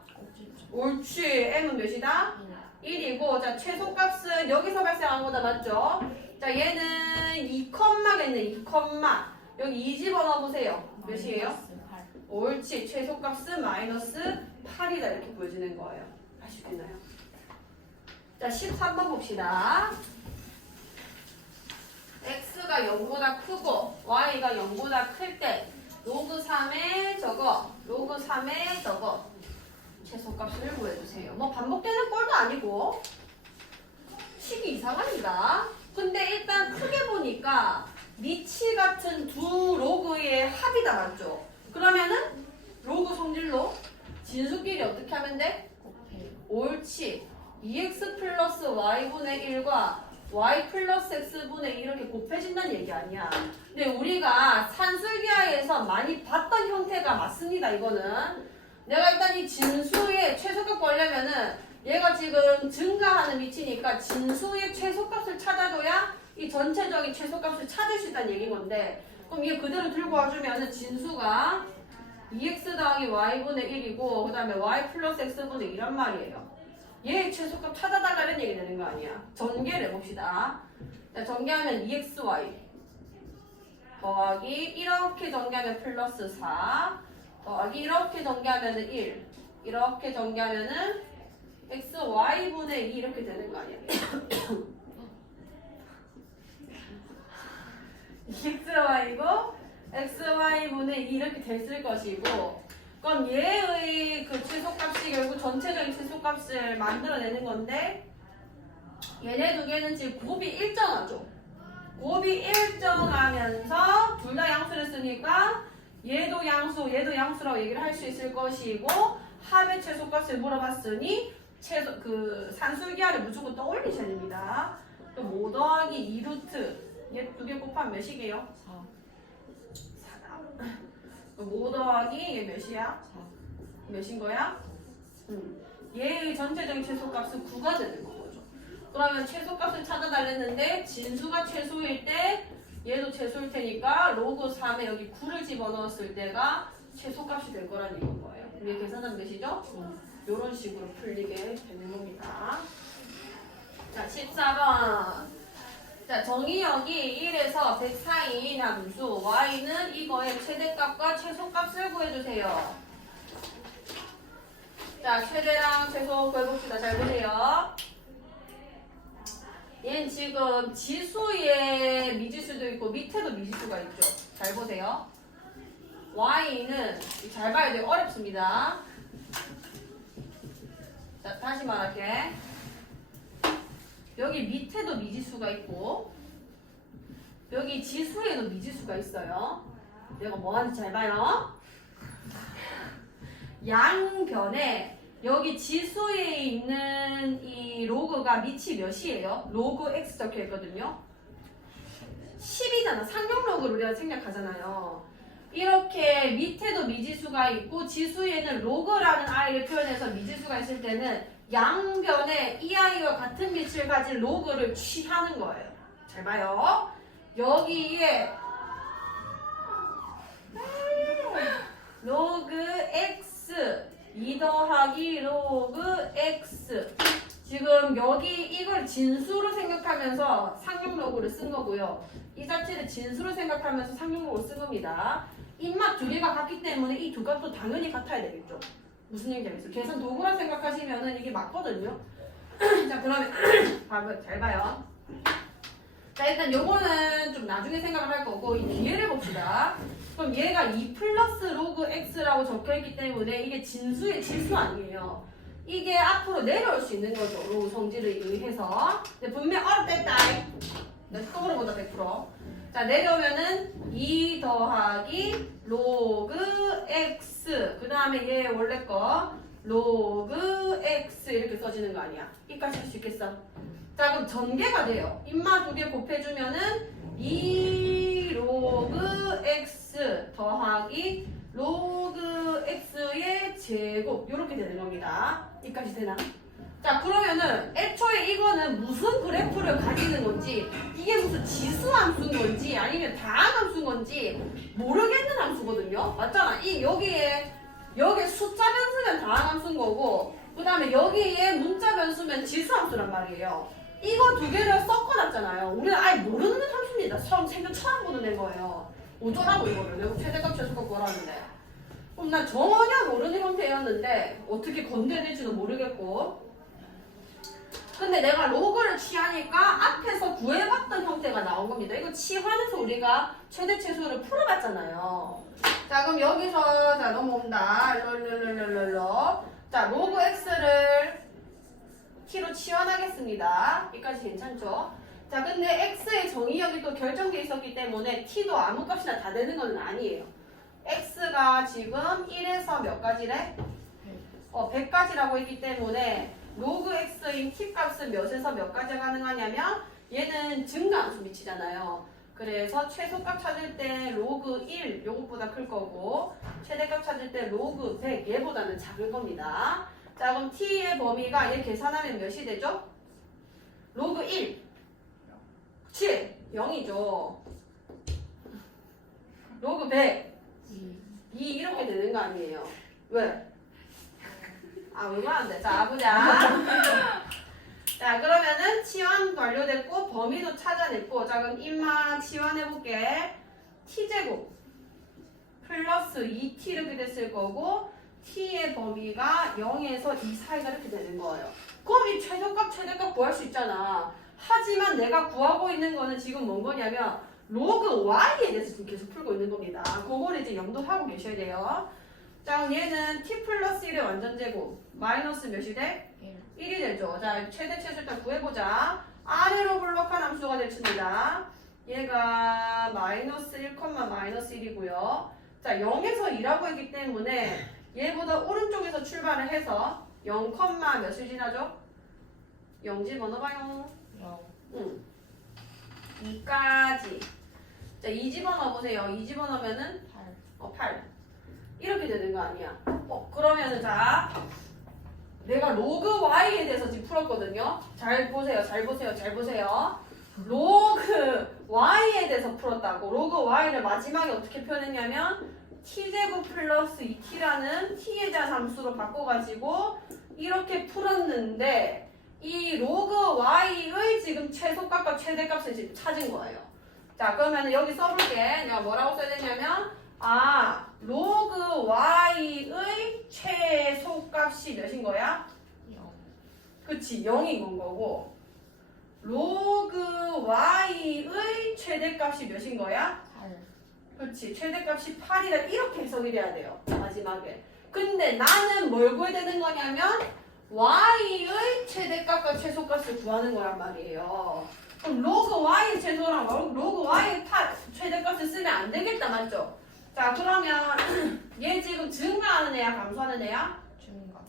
옳지. m은 몇이다? 1이고 자, 최소값은 여기서 발생한 거다. 맞죠? 자, 얘는 2컴마겠네. 2컴마. 여기 2 집어넣어 보세요. 몇이에요? 옳지. 최소값은 마이너스 8이다. 이렇게 보여지는 거예요. 아시겠나요? 자, 13번 봅시다. x가 0보다 크고 y가 0보다 클 때 로그 3에 저거, 로그 3에 저거 최소값을 구해주세요. 뭐 반복되는 꼴도 아니고 식이 이상합니다. 근데 일단 크게 보니까 미치 같은 두 로그의 합이다. 맞죠? 그러면은 로그 성질로 진수끼리 어떻게 하면 돼? 옳지. 2x 플러스 y분의 1과 y 플러스 x분의 2 이렇게 곱해진다는 얘기 아니야. 근데 우리가 산술기하에서 많이 봤던 형태가 맞습니다. 이거는 내가 일단 이 진수의 최소값 구하려면은 얘가 지금 증가하는 위치니까 진수의 최소값을 찾아줘야 이 전체적인 최소값을 찾을 수 있다는 얘기인 건데 그럼 이게 그대로 들고 와주면은 진수가 2x 더하기 y분의 1이고 그 다음에 y 플러스 x분의 2란 말이에요. 얘의 최소값 찾아달라는 얘기 되는 거 아니야. 전개를 해봅시다. 자, 전개하면 2xy 더하기 이렇게 전개하면 플러스 4 더하기 이렇게 전개하면은 1 이렇게 전개하면은 xy분의 2 이렇게 되는 거 아니야. 2xy고 xy분의 2 이렇게 됐을 것이고 그럼 얘의 그 최소값이 결국 전체적인 최소값을 만들어내는 건데 얘네 두 개는 지금 곱이 일정하죠. 곱이 일정하면서 둘 다 양수를 쓰니까 얘도 양수, 얘도 양수라고 얘기를 할 수 있을 것이고 합의 최소값을 물어봤으니 그 산술기하를 무조건 떠올리셔야 됩니다. 그럼 5 더하기 2루트 얘 두 개 곱하면 몇이게요? 4다. 5 더하기 얘 몇이야? 4. 몇인 거야? 얘의 전체적인 최소값은 9가 되는 거죠. 그러면 최소값을 찾아달랬는데 진수가 최소일 때 얘도 최소일 테니까 로그 3에 여기 9를 집어넣었을 때가 최소값이 될 거라는 얘기인 거예요. 이게 계산하면 되시죠? 이런 식으로 풀리게 되는 겁니다. 자, 14번. 자, 정의역이 1에서 100 사이인 함수 y는 이거의 최대값과 최소값을 구해주세요. 자, 최대랑 최소 구해봅시다. 잘 보세요. 얘는 지금 지수에 미지수도 있고 밑에도 미지수가 있죠. 잘 보세요. y는 잘 봐야 돼요. 어렵습니다. 자, 다시 말할게. 여기 밑에도 미지수가 있고 여기 지수에도 미지수가 있어요. 내가 뭐 하는지 잘 봐요. 양변에 여기 지수에 있는 이 로그가 밑이 몇이에요? 로그 x 적혀 있거든요. 10이잖아. 상용 로그를 우리가 생략하잖아요. 이렇게 밑에도 미지수가 있고 지수에는 로그라는 아이를 표현해서 미지수가 있을 때는 양변에 이 아이와 같은 빛을 가진 로그를 취하는 거예요. 잘 봐요. 여기에 로그 x 2 더하기 로그 x 지금 여기 이걸 진수로 생각하면서 상용로그를 쓴 거고요. 이 자체를 진수로 생각하면서 상용로그를 쓴 겁니다. 입맛 두 개가 같기 때문에 이 두 값도 당연히 같아야 되겠죠. 무슨 얘기인지 알겠어요? 계산 도구라 생각하시면은 이게 맞거든요. 자, 그러면 봐봐요. 잘 봐요. 자, 일단 요거는 좀 나중에 생각을 할 거고 이 뒤에를 봅시다. 그럼 얘가 2 플러스 로그 x라고 적혀있기 때문에 이게 진수의 질수 아니에요. 이게 앞으로 내려올 수 있는 거죠. 로그 성질에 의해서. 근데 분명 어렵겠다. 또 물어보자 100%. 자, 내려오면은 2 더하기 로그 x 그 다음에 얘 원래 거 로그 x 이렇게 써지는 거 아니야. 이까지 할 수 있겠어? 자, 그럼 전개가 돼요. 인마 두 개 곱해주면은 2 로그 x 더하기 로그 x의 제곱 이렇게 되는 겁니다. 이까지 되나? 자, 그러면은 애초에 이거는 무슨 그래프를 가지는 건지 이게 무슨 지수함수인 건지 아니면 다항함수인 건지 모르겠는 함수거든요. 맞잖아. 이 여기에 숫자 변수면 다항함수인 거고 그 다음에 여기에 문자 변수면 지수함수란 말이에요. 이거 두 개를 섞어놨잖아요. 우리는 아예 모르는 함수입니다. 생전 처음 보는 애 거예요. 어쩌라고 이거를 내가 최대값 최소값 구하라는데 그럼 난 전혀 모르는 형태였는데 어떻게 건드릴지도 모르겠고 근데 내가 로그를 취하니까 앞에서 구해봤던 형태가 나온 겁니다. 이거 치환해서 우리가 최대 최소를 풀어봤잖아요. 자, 그럼 여기서 자 넘어온다. 롤롤롤롤롤. 자, 로그 x를 t로 치환하겠습니다. 여기까지 괜찮죠? 자, 근데 x의 정의역이 또 결정돼 있었기 때문에 t도 아무 값이나 다 되는 건 아니에요. x가 지금 1에서 몇 가지래? 100가지라고 했기 때문에 로그 x인 t 값은 몇에서 몇 가지가 가능하냐면 얘는 증가함수 미치잖아요. 그래서 최소값 찾을 때 로그 1 요것보다 클 거고 최대값 찾을 때 로그 100 얘보다는 작은 겁니다. 자, 그럼 t의 범위가 얘 계산하면 몇이 되죠? 로그 1 7 0이죠. 로그 100 2 이렇게 되는 거 아니에요. 왜? 왜 말하는데? 자, 보자. 자, 그러면은 치환 완료됐고 범위도 찾아냈고 자, 그럼 인마 치환해볼게. t제곱 플러스 2t 이렇게 됐을 거고 t의 범위가 0에서 2 사이가 이렇게 되는 거예요. 그럼 이 최소값 최대값 구할 수 있잖아. 하지만 내가 구하고 있는 거는 지금 뭔 거냐면 로그 y에 대해서 지금 계속 풀고 있는 겁니다. 그거를 이제 염두하고 계셔야 돼요. 자, 그럼 얘는 t 플러스 1의 완전 제곱 마이너스 몇이 돼? 1이 되죠. 자, 최대 최소 일단 구해보자. 아래로 블록한 함수가 되칩니다. 얘가 마이너스 1, 마이너스 1이고요. 자, 0에서 2라고 했기 때문에 얘보다 오른쪽에서 출발을 해서 0, 몇을 지나죠? 0 집어넣어봐요. 2까지. 자, 2 집어넣어보세요. 2 집어넣으면은 8. 이렇게 되는 거 아니야. 그러면은 자, 내가 로그 y에 대해서 지금 풀었거든요. 잘 보세요. 잘 보세요. 잘 보세요. 로그 y에 대해서 풀었다고. 로그 y를 마지막에 어떻게 표현했냐면 t제곱 플러스 2t라는 t에 대한 함수로 바꿔가지고 이렇게 풀었는데 이 로그 y의 지금 최소값과 최대값을 지금 찾은 거예요. 자, 그러면 여기 써볼게. 내가 뭐라고 써야 되냐면 로그 y의 최소값이 몇인 거야? 0. 그치, 0인 건 거고 로그 y의 최대값이 몇인 거야? 8. 그렇지, 최대값이 8이다 이렇게 해석이 돼야 돼요 마지막에. 근데 나는 뭘 구해야 되는 거냐면 y의 최대값과 최소값을 구하는 거란 말이에요. 그럼 로그 y의 최소랑 로그 y의 최대값을 쓰면 안 되겠다, 맞죠? 자, 그러면 얘 지금 증가하는 애야 감소하는 애야? 증가.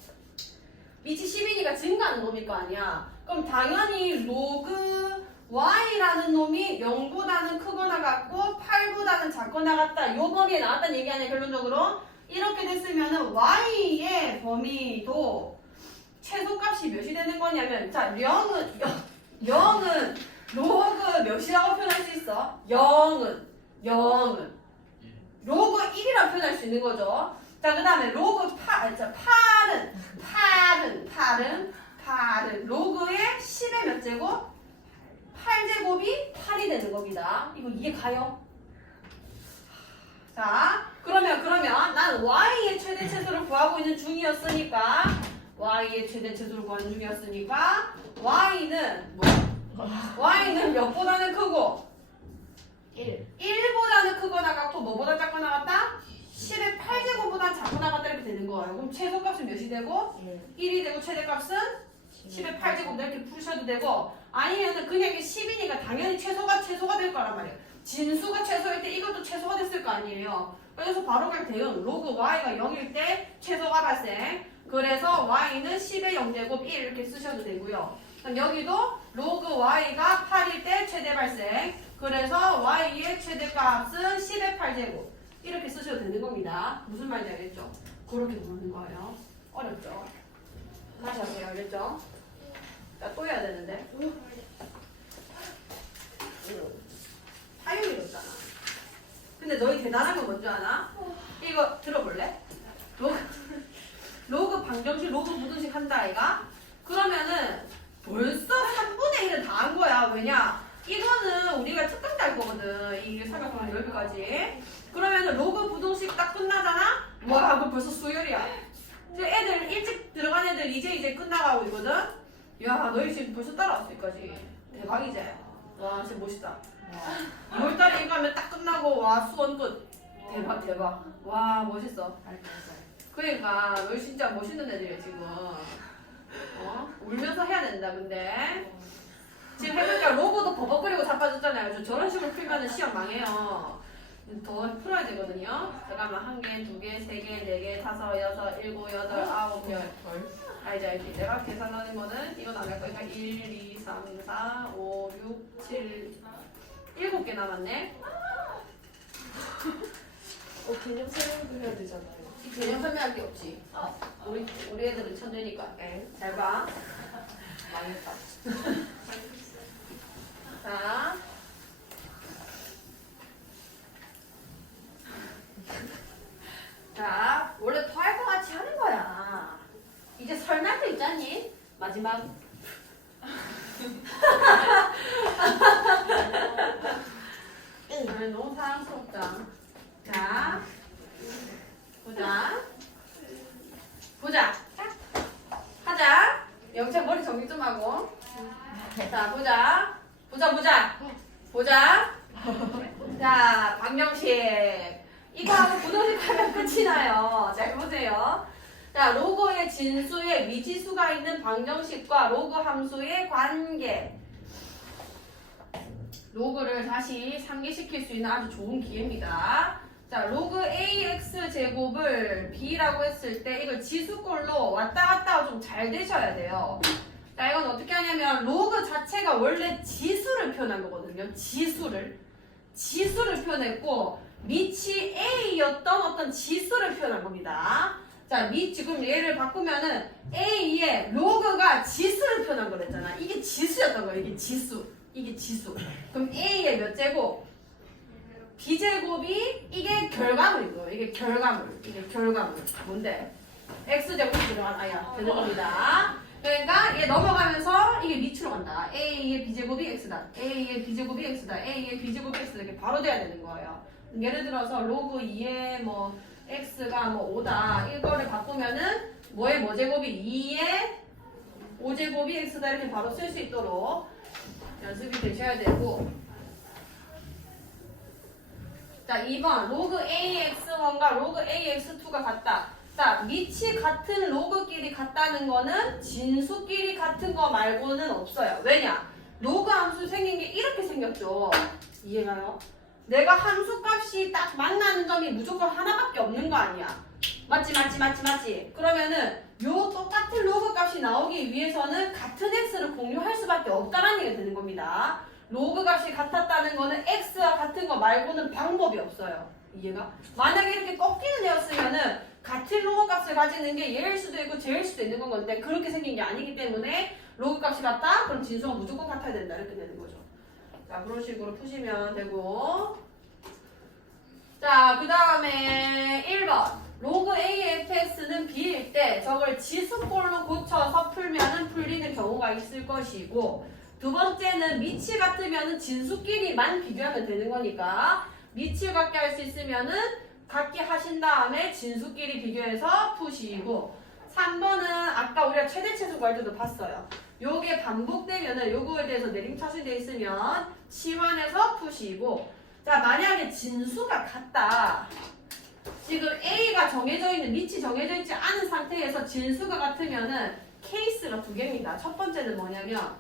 밑이 10이니까 증가하는 놈일 거 아니야. 그럼 당연히 로그 y라는 놈이 0보다는 크거나 같고 8보다는 작거나 같다. 요 범위에 나왔다는 얘기 아니야 결론적으로. 이렇게 됐으면은 y의 범위도 최소값이 몇이 되는 거냐면 자, 0은 로그 몇이라고 표현할 수 있어? 0은 로그 1이라고 표현할 수 있는 거죠. 자, 그 다음에 로그 8, 8은 8을 로그의 10의 몇 제곱? 8제곱이 8이 되는 겁니다. 이게 가요? 자, 그러면 난 y의 최대 최소를 구하고 있는 중이었으니까 y의 최대 최소를 구하는 중이었으니까 y는 y는 몇보다는 크고 1보다는 크거나 같고 뭐보다 작거나 같다? 10의 8제곱보다 작거나 같다 이렇게 되는 거예요. 그럼 최소값은 몇이 되고 1이 되고 최대값은 10의 8제곱 이렇게 푸셔도 되고 아니면은 그냥 이게 10이니까 당연히 최소가 될 거란 말이에요. 진수가 최소일 때 이것도 최소가 됐을 거 아니에요. 그래서 바로 그냥 대응 로그 y가 0일 때 최소가 발생. 그래서 y는 10의 0제곱 1 이렇게 쓰셔도 되고요. 그럼 여기도 로그 y가 8일 때 최대 발생. 그래서 y의 최대값은 10의 8제곱 이렇게 쓰셔도 되는 겁니다. 무슨 말인지 알겠죠? 그렇게 부르는 거예요. 어렵죠? 다시 하세요. 알겠죠? 나 또 해야 되는데. 타율이 없잖아. 근데 너희 대단한 건 뭔지 아나? 이거 들어볼래? 로그 방정식, 로그 부등식 한다 아이가? 그러면은 벌써 3분의 1은 다 한 거야. 왜냐? 이거는 우리가 특강 때 할 거거든. 이게 삼각형은 여기까지. 그러면은 로그 부등식 딱 끝나잖아? 와, 그거 벌써 수열이야. 이제 애들 일찍 들어간 애들 이제 끝나가고 있거든? 야, 너희 지금 벌써 따라왔어, 여기까지. 대박이지? 와, 진짜 멋있다. 2월달에 이거 하면 딱 끝나고, 와, 수원 끝. 대박. 와, 멋있어. 그러니까, 너희 진짜 멋있는 애들이야, 지금. 울면서 해야 된다, 근데. 지금 해보니까 로고도 버벅거리고 자빠졌잖아요. 저런 식으로 풀면은 시험 망해요. 더 풀어야 되거든요. 잠깐만, 1개, 2개, 3개, 4개, 5, 6, 7, 8, 9, 10. 알지. 내가 계산하는 거는 이건 안 할 거니까 1, 2, 3, 4, 5, 6, 7, 7개 남았네. 개념 설명도 해야 되잖아요. 개념 설명할 게 없지. 우리 애들은 천재니까. 잘 봐. 망했다. 자. 자, 원래 더할 것 같이 하는 거야. 이제 설명할 때 있잖니? 마지막. 너무 사랑스럽다. 자, 보자. 하자. 영채 머리 정리 좀 하고. 자, 보자. 자, 방정식. 이거 하고 부등식 하면 끝이 나요. 잘 보세요. 자, 로그의 진수에 미지수가 있는 방정식과 로그 함수의 관계. 로그를 다시 상기시킬 수 있는 아주 좋은 기회입니다. 자, 로그 ax 제곱을 b라고 했을 때 이걸 지수꼴로 왔다 갔다 좀 잘 되셔야 돼요. 자, 이건 어떻게 하냐면 로그 자체가 원래 지수를 표현한 거거든요. 지수를 표현했고 밑이 a였던 어떤 지수를 표현한 겁니다. 자, 지금 얘를 바꾸면은 a의 로그가 지수를 표현한 거랬잖아. 이게 지수였던 거예요. 이게 지수. 그럼 a의 몇 제곱? b제곱이 이게 결과물인 거예요. 이게 결과물. 뭔데? x제곱이 들어간 되는 겁니다. 그러니까 얘 넘어가면서 이게 밑으로 간다. a의 b제곱이 x다. a의 b제곱이 x다. a의 b제곱이 x다. 이렇게 바로 돼야 되는 거예요. 예를 들어서 로그 2의 뭐 x가 뭐 5다. 이거를 바꾸면은 뭐의 뭐 제곱이 2의 5제곱이 x다. 이렇게 바로 쓸 수 있도록 연습이 되셔야 되고. 자, 2번 로그 ax1과 로그 ax2가 같다. 자, 밑이 같은 로그끼리 같다는 거는 진수끼리 같은 거 말고는 없어요. 왜냐? 로그 함수 생긴 게 이렇게 생겼죠. 이해가요? 내가 함수 값이 딱 만나는 점이 무조건 하나밖에 없는 거 아니야. 맞지? 그러면은 요 똑같은 로그 값이 나오기 위해서는 같은 x를 공유할 수밖에 없다라는 얘기가 되는 겁니다. 로그 값이 같았다는 거는 x와 같은 거 말고는 방법이 없어요. 이해가? 만약에 이렇게 꺾이는 애였으면은 같은 로그 값을 가지는 게 얘일 수도 있고 쟤일 수도 있는 건데 그렇게 생긴 게 아니기 때문에 로그 값이 같다? 그럼 진수가 무조건 같아야 된다. 이렇게 되는 거죠. 자, 그런 식으로 푸시면 되고. 자, 그 다음에 1번. 로그 AFX는 B일 때 저걸 지수꼴로 고쳐서 풀면은 풀리는 경우가 있을 것이고 두 번째는 밑이 같으면은 진수끼리만 비교하면 되는 거니까 밑을 같게 할 수 있으면은 같게 하신 다음에 진수끼리 비교해서 푸시고 3번은 아까 우리가 최대 최소 구할 때도 봤어요. 요게 반복되면은 요거에 대해서 내림차순 돼 있으면 치환해서 푸시고 자 만약에 진수가 같다. 지금 A가 정해져 있는 밑이 정해져 있지 않은 상태에서 진수가 같으면은 케이스가 두 개입니다. 첫 번째는 뭐냐면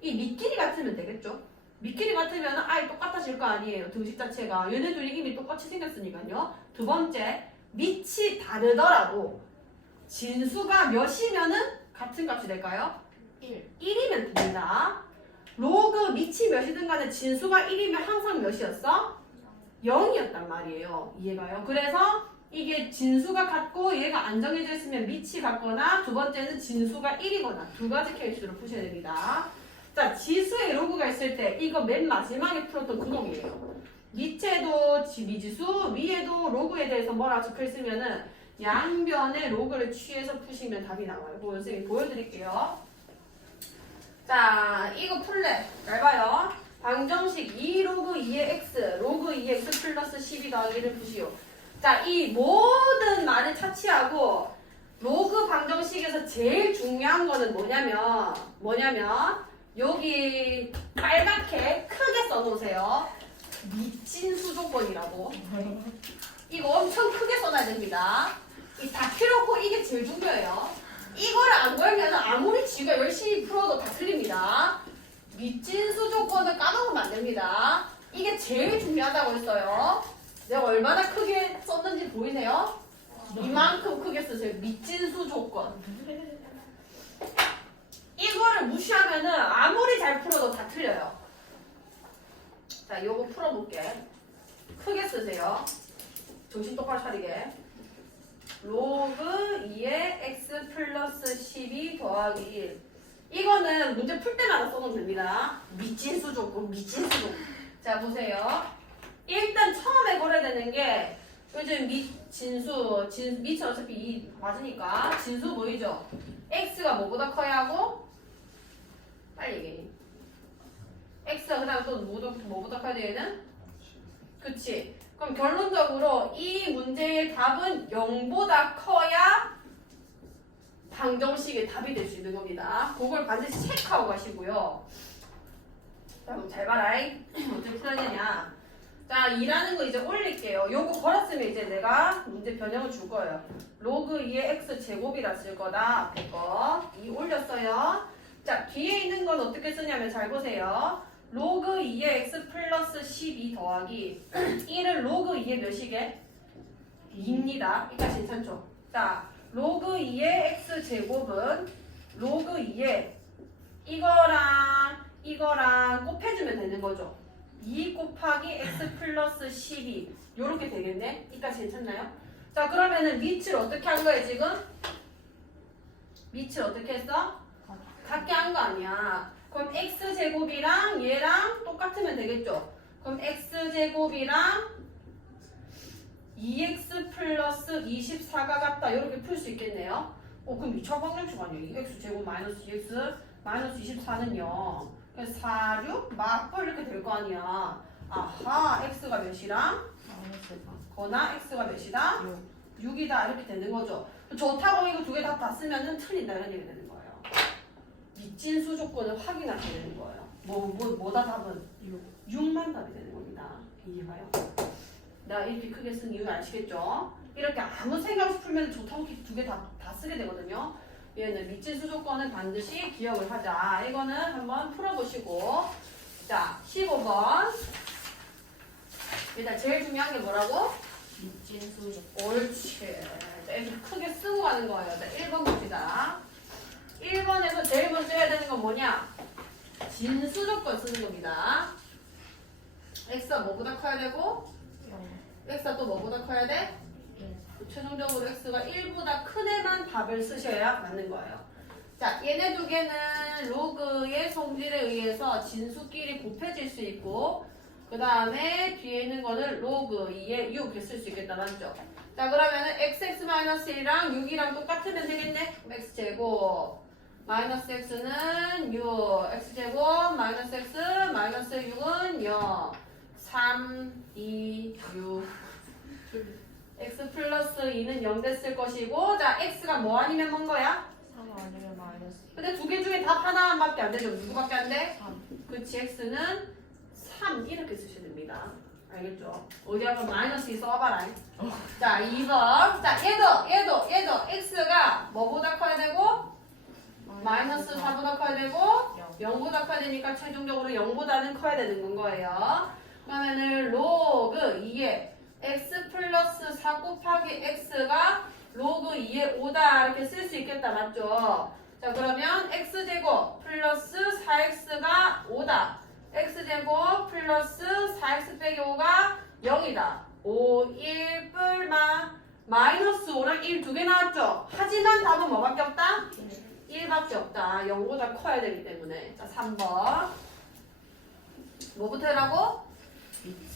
이 밑끼리 같으면 되겠죠. 밑끼리 같으면 아예 똑같아질 거 아니에요. 등식 자체가 얘네들이 이미 똑같이 생겼으니까요. 두 번째 밑이 다르더라도 진수가 몇이면은 같은 값이 될까요? 1이면 됩니다. 로그 밑이 몇이든 간에 진수가 1이면 항상 몇이었어? 0이었단 말이에요. 이해가요? 그래서 이게 진수가 같고 얘가 안 정해져 있으면 밑이 같거나 두 번째는 진수가 1이거나 두 가지 케이스로 푸셔야 됩니다. 자, 지수에 로그가 있을 때 이거 맨 마지막에 풀었던 구멍이에요. 밑에도 미지수, 위에도 로그에 대해서 뭐라 적혀 있으면은 양변에 로그를 취해서 푸시면 답이 나와요. 선생님이 보여드릴게요. 자, 이거 풀래. 잘 봐요. 방정식 2 로그 2의 x, 로그 2의 x 플러스 12 더하기 1을 푸시오. 자, 이 모든 말을 차치하고 로그 방정식에서 제일 중요한 거는 뭐냐면 여기 빨갛게 크게 써놓으세요. 미진수 조건이라고. 이거 엄청 크게 써놔야 됩니다. 이 다 필요고 이게 제일 중요해요. 이거를 안 걸면 아무리 지가 열심히 풀어도 다 틀립니다. 미진수 조건을 까먹으면 안 됩니다. 이게 제일 중요하다고 했어요. 내가 얼마나 크게 썼는지 보이세요? 이만큼 크게 쓰세요. 미진수 조건. 이거를 무시하면은 아무리 잘 풀어도 다 틀려요. 자, 요거 풀어볼게. 크게 쓰세요. 정신 똑바로 차리게. 로그 2의 x 플러스 12 더하기 1. 이거는 문제 풀 때마다 써놓으면 됩니다. 미진수 조건, 미진수 조건. 자, 보세요. 일단 처음에 걸어야 되는 게 요즘 밑은 어차피 2 맞으니까 진수 보이죠? x가 뭐보다 커야 하고 빨리 얘기해. x가 그 다음에 또 뭐보다 커야 돼 얘는? 그치? 그럼 결론적으로 이 문제의 답은 0보다 커야 방정식의 답이 될 수 있는 겁니다. 그걸 반드시 체크하고 가시고요. 자, 그럼 잘 봐라. 어떻게 풀어야 되냐. 자, 2라는 거 이제 올릴게요. 요거 걸었으면 이제 내가 문제 변형을 줄 거예요. 로그 2의 x 제곱이라 쓸 거다. 앞에 거. 2 올렸어요. 자, 뒤에 있는 건 어떻게 쓰냐면 잘 보세요. 로그 2의 x 플러스 12 더하기 1은 로그 2의 몇이게? 2입니다. 이까지 괜찮죠? 자, 로그 2의 x 제곱은 로그 2의 이거랑 곱해주면 되는 거죠. 2 곱하기 x 플러스 12 요렇게 되겠네? 이까지 괜찮나요? 자, 그러면은 밑을 어떻게 한 거예요 지금? 밑을 어떻게 했어? 같게 한 거 아니야. 그럼 x제곱이랑 얘랑 똑같으면 되겠죠? 그럼 x제곱이랑 2x 플러스 24가 같다. 이렇게 풀 수 있겠네요. 그럼 2차 방정식 아니에요? 2x제곱 마이너스 2x 마이너스 24는 0. 그래서 4, 6 맞고 이렇게 될 거 아니야. 아하, x가 몇이랑? 거나 x가 몇이다? 6이다. 이렇게 되는 거죠. 좋다고 이거 두 개 다 쓰면은 틀린다. 이런 얘기 되는 거예요. 미진수 조건을 확인하게 되는 거예요. 뭐다 답은? 6만 답이 되는 겁니다. 이해가요? 내가 이렇게 크게 쓴 이유 아시겠죠? 이렇게 아무 생각 없이 풀면 좋다고 두 개 다 쓰게 되거든요. 얘는 미진수 조건은 반드시 기억을 하자. 이거는 한번 풀어보시고. 자, 15번. 일단 제일 중요한 게 뭐라고? 미진수 조건. 옳지. 자, 이렇게 크게 쓰고 가는 거예요. 자, 1번 봅시다. 1번에서 제일 먼저 해야 되는 건 뭐냐? 진수 조건 쓰는 겁니다. x가 뭐보다 커야 되고 x가 또 뭐보다 커야 돼? 최종적으로 x가 1보다 큰 애만 답을 쓰셔야 맞는 거예요. 자, 얘네 두 개는 로그의 성질에 의해서 진수끼리 곱해질 수 있고 그 다음에 뒤에 있는 거는 로그 2에 6 이렇게 쓸 수 있겠다. 맞죠? 자, 그러면은 xx-1이랑 6이랑 똑같으면 되겠네? x제곱 마이너스 x는 6, x제곱 마이너스 x 마이너스 6은 0, 3, 2, 6 x 플러스 2는 0 됐을 것이고 자, x가 뭐 아니면 뭔 거야? 3 아니면 마이너스 근데 두 개 중에 답 하나밖에 안 되죠. 누구밖에 안 돼? 3. 그치, x는 3 이렇게 쓰시면 됩니다. 알겠죠? 어디 한번 마이너스 2 써봐라. 자, 2번. 자, 얘도 x가 뭐보다 커야 되고 마이너스 4보다 커야 되고 0보다 커야 되니까 최종적으로 0보다는 커야 되는 거예요. 그러면은 로그 2에 x 플러스 4 곱하기 x가 로그 2에 5다 이렇게 쓸 수 있겠다. 맞죠? 자, 그러면 x제곱 플러스 4x가 5다. x제곱 플러스 4x 빼기 5가 0이다. 5, 1, 뿔마 마이너스 5랑 1 두 개 나왔죠? 하지만 답은 뭐밖에 없다? 1밖에 없다. 0보다 커야 되기 때문에. 자, 3번. 뭐부터 해라고?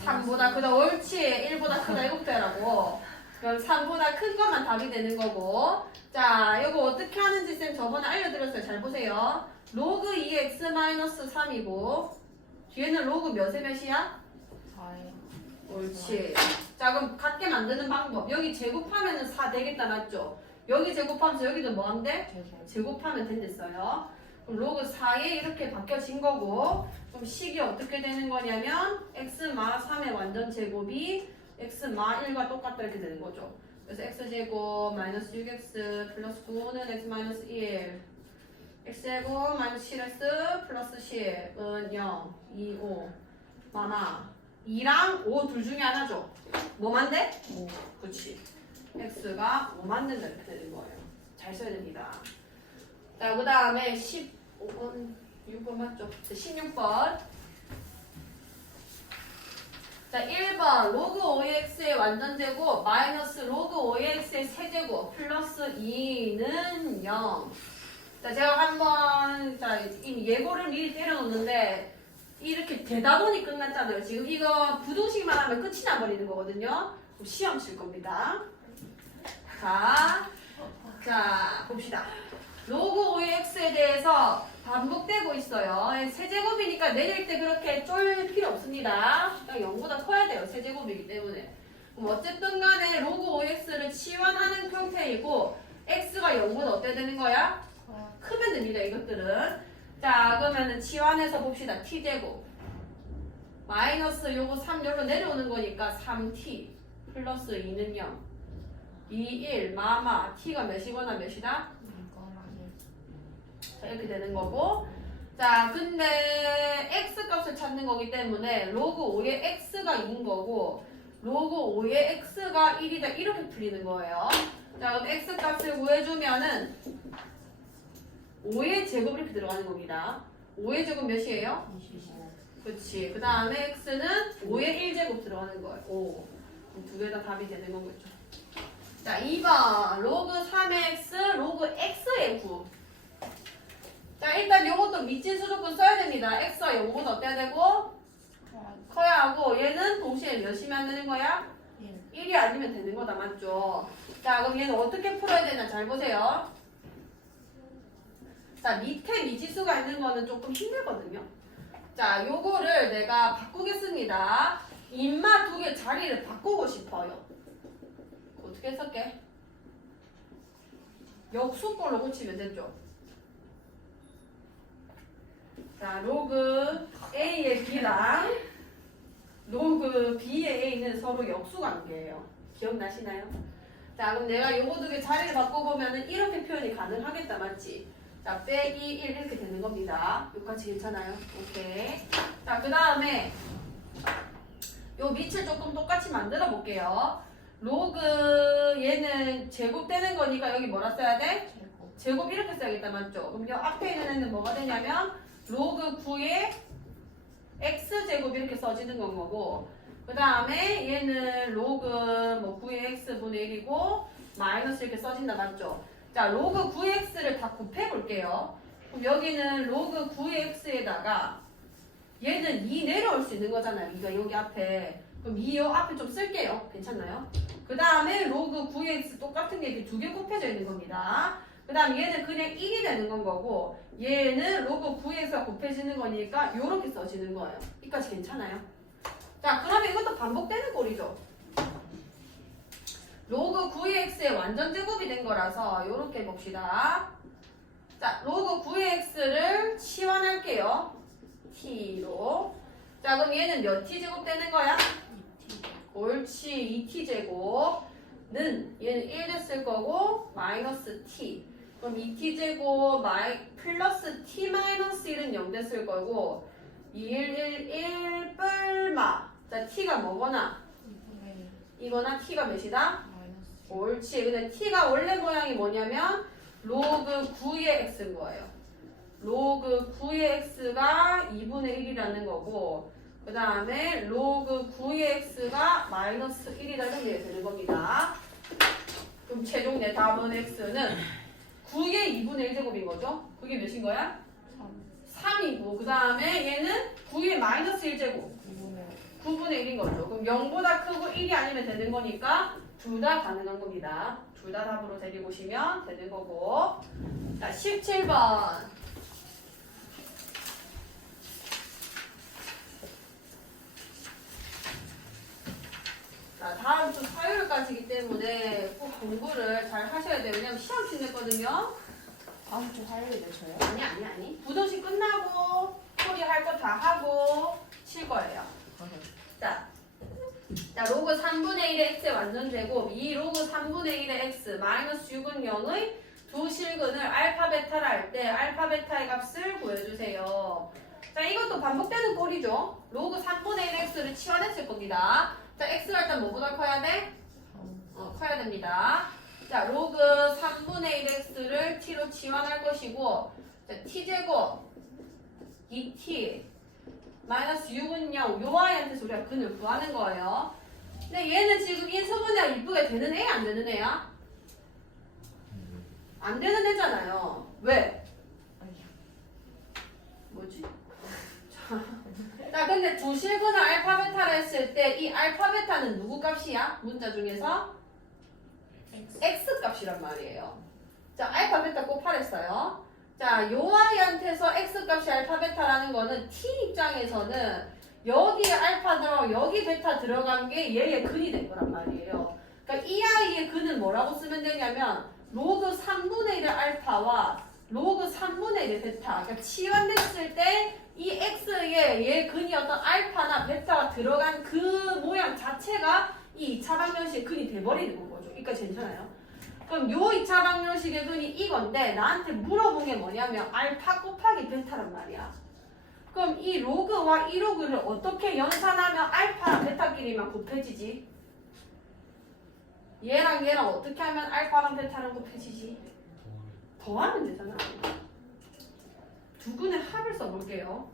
3보다 크다. 옳지. 1보다 크다. 이거부터 해라고. 그럼 3보다 큰 것만 답이 되는 거고. 자, 이거 어떻게 하는지 쌤 저번에 알려드렸어요. 잘 보세요. 로그 2x-3이고 뒤에는 로그 몇에 몇이야? 4에 옳지. 자, 그럼 같게 만드는 방법. 여기 제곱하면은 4 되겠다. 맞죠? 여기 제곱하면서 여기도 뭐 하면 돼? 제곱 제곱하면 된댔어요. 그럼 로그 4에 이렇게 바뀌어진 거고 그럼 식이 어떻게 되는 거냐면 x마 3의 완전 제곱이 x마 1과 똑같다 이렇게 되는 거죠. 그래서 x제곱 마이너스 6x 플러스 9는 x 마이너스 1 x제곱 마이너스 7x 플러스 10은 0 2, 5 마마 2랑 5 둘 중에 하나죠. 뭐만 돼? 5 그렇지. x가 5만 된다 이렇게 되는 거예요. 잘 써야 됩니다. 자, 그 다음에 15번, 6번 맞죠? 16번. 자, 1번 로그 5x의 완전제곱 마이너스 로그 5x의 세제곱 플러스 2는 0. 자, 제가 한번 자, 이미 예고를 미리 때려놓는데 이렇게 되다 보니 끝났잖아요. 지금 이거 부등식만 하면 끝이 나버리는 거거든요. 그럼 시험 칠 겁니다. 자, 봅시다. 로그 5의 x에 대해서 반복되고 있어요. 세제곱이니까 내릴 때 그렇게 쫄 필요 없습니다. 0보다 커야 돼요. 세제곱이기 때문에. 그럼 어쨌든 간에 로그 5x를 치환하는 형태이고 x가 0보다 어때야 되는 거야? 크면 됩니다. 이것들은. 자, 그러면은 치환해서 봅시다. t제곱 마이너스 요거 3 요로 내려오는 거니까 3t 플러스 2는 0 2, 1 마마 t가 몇이거나 몇이다? 자, 이렇게 되는 거고. 자, 근데 x 값을 찾는 거기 때문에 로그 5의 x가 2인 거고 로그 5의 x가 1이다 이렇게 풀리는 거예요. 자, 그럼 x 값을 구해주면은 5의 제곱 이렇게 들어가는 겁니다. 5의 제곱 몇이에요? 25 그렇지. 그 다음에 x는 5의 1제곱 들어가는 거예요. 5. 두 개 다 답이 되는 거겠죠. 자, 2번 로그 3x 로그 x의 9. 자, 일단 요것도 미진수 조건 써야 됩니다. x가 0보다 어때야 되고 커야 하고 얘는 동시에 몇이면 되는 거야? 1이 아니면 되는 거다. 맞죠? 자, 그럼 얘는 어떻게 풀어야 되나 잘 보세요. 자, 밑에 미지수가 있는 거는 조금 힘들거든요. 자, 요거를 내가 바꾸겠습니다. 인마 두 개 자리를 바꾸고 싶어요. 어떻게 했을게? 역수꼴로 고치면 되죠. 자, 로그 A의 B랑 로그 B의 A는 서로 역수관계예요. 기억나시나요? 자, 그럼 내가 요거 두 개 자리를 바꿔보면은 이렇게 표현이 가능하겠다. 맞지? 자, 빼기 1 이렇게 되는 겁니다. 여기까지 괜찮아요? 오케이. 자, 그 다음에 요 밑을 조금 똑같이 만들어 볼게요. 로그 얘는 제곱되는 거니까 여기 뭐라 써야 돼? 제곱 이렇게 써야겠다. 맞죠? 그럼 요 앞에 있는 애는 뭐가 되냐면 로그 9의 x제곱 이렇게 써지는 건 거고 그 다음에 얘는 로그 뭐 9의 x분의 1이고 마이너스 이렇게 써진다. 맞죠? 자, 로그 9x를 다 곱해 볼게요. 그럼 여기는 로그 9x에다가 얘는 2 내려올 수 있는 거잖아요. 2가 여기 앞에. 그럼 2 요 앞에 좀 쓸게요. 괜찮나요? 그 다음에 로그 9x 똑같은 게 이렇게 두 개 곱해져 있는 겁니다. 그 다음 얘는 그냥 1이 되는 건 거고 얘는 로그 9x가 곱해지는 거니까 이렇게 써지는 거예요. 여기까지 괜찮아요? 자, 그러면 이것도 반복되는 꼴이죠. 로그 9x의 완전 제곱이 된 거라서 이렇게 봅시다. 자, 로그 9x를 치환할게요. t로. 자, 그럼 얘는 몇 t 제곱 되는 거야? 옳지. 2t 제곱는 얘는 1 됐을 거고 마이너스 t. 그럼 2t 제곱 플러스 t 마이너스 1은 0 됐을 거고 1 뿔마. 자, t가 뭐거나 이거나 t가 몇이다? 옳지. 근데 t가 원래 모양이 뭐냐면 로그 9의 x인 거예요. 로그 9의 x가 2분의 1이라는 거고 그 다음에 로그 9의 x가 마이너스 1이라는 게 되는 겁니다. 그럼 최종 내 답은 x는 9의 2분의 1제곱인 거죠? 그게 몇인 거야? 3이고 그 다음에 얘는 9의 마이너스 1제곱 9분의 1인 거죠. 그럼 0보다 크고 1이 아니면 되는 거니까 둘 다 가능한 겁니다. 둘 다 답으로 데려보시면 되는 거고. 자, 17번. 자, 다음 주 화요일까지이기 때문에 꼭 공부를 잘 하셔야 돼요. 왜냐면 시험 치냈거든요. 다음 주 화요일에 쳐요? 아니. 부동식 끝나고 소리 할 거 다 하고 칠 거예요. 자, 로그 3분의 1의 x의 완전 제곱, 이 로그 3분의 1의 x 마이너스 6은 0의 두 실근을 알파 베타를 할 때 알파 베타의 값을 구해주세요. 자, 이것도 반복되는 꼴이죠. 로그 3분의 1의 x를 치환했을 겁니다. 자, x가 일단 뭐보다 커야 돼? 커야 됩니다. 자, 로그 3분의 1의 x를 t로 치환할 것이고, 자, t제곱 2t 마이너스 6은 0, 요 아이한테서 우리가 근을 구하는 거예요. 근데 얘는 지금 인수분해가 이쁘게 되는 애야, 안 되는 애야? 안 되는 애잖아요. 왜? 뭐지? 자, 근데 두 실근을 알파 베타를 했을 때 이 알파 베타는 누구 값이야? 문자 중에서? x 값이란 말이에요. 자, 알파 베타 곱하랬어요. 자, 요 아이한테서 x값이 알파 베타라는 거는 t 입장에서는 여기에 알파 들어가고 여기 베타 들어간 게 얘의 근이 된 거란 말이에요. 그러니까 이 아이의 근은 뭐라고 쓰면 되냐면 로그 3분의 1의 알파와 로그 3분의 1의 베타. 그러니까 치환됐을 때 이 x의 얘 근이 어떤 알파나 베타가 들어간 그 모양 자체가 이 2차 방정식의 근이 돼버리는 거죠. 그러니까 괜찮아요. 그럼 요 2차 방정식의 근이 이건데 나한테 물어본 게 뭐냐면 알파 곱하기 베타란 말이야. 그럼 이 로그와 이 로그를 어떻게 연산하면 알파랑 베타끼리만 곱해지지? 얘랑 얘랑 어떻게 하면 알파랑 베타랑 곱해지지? 더하면 되잖아. 두 근의 합을 써볼게요.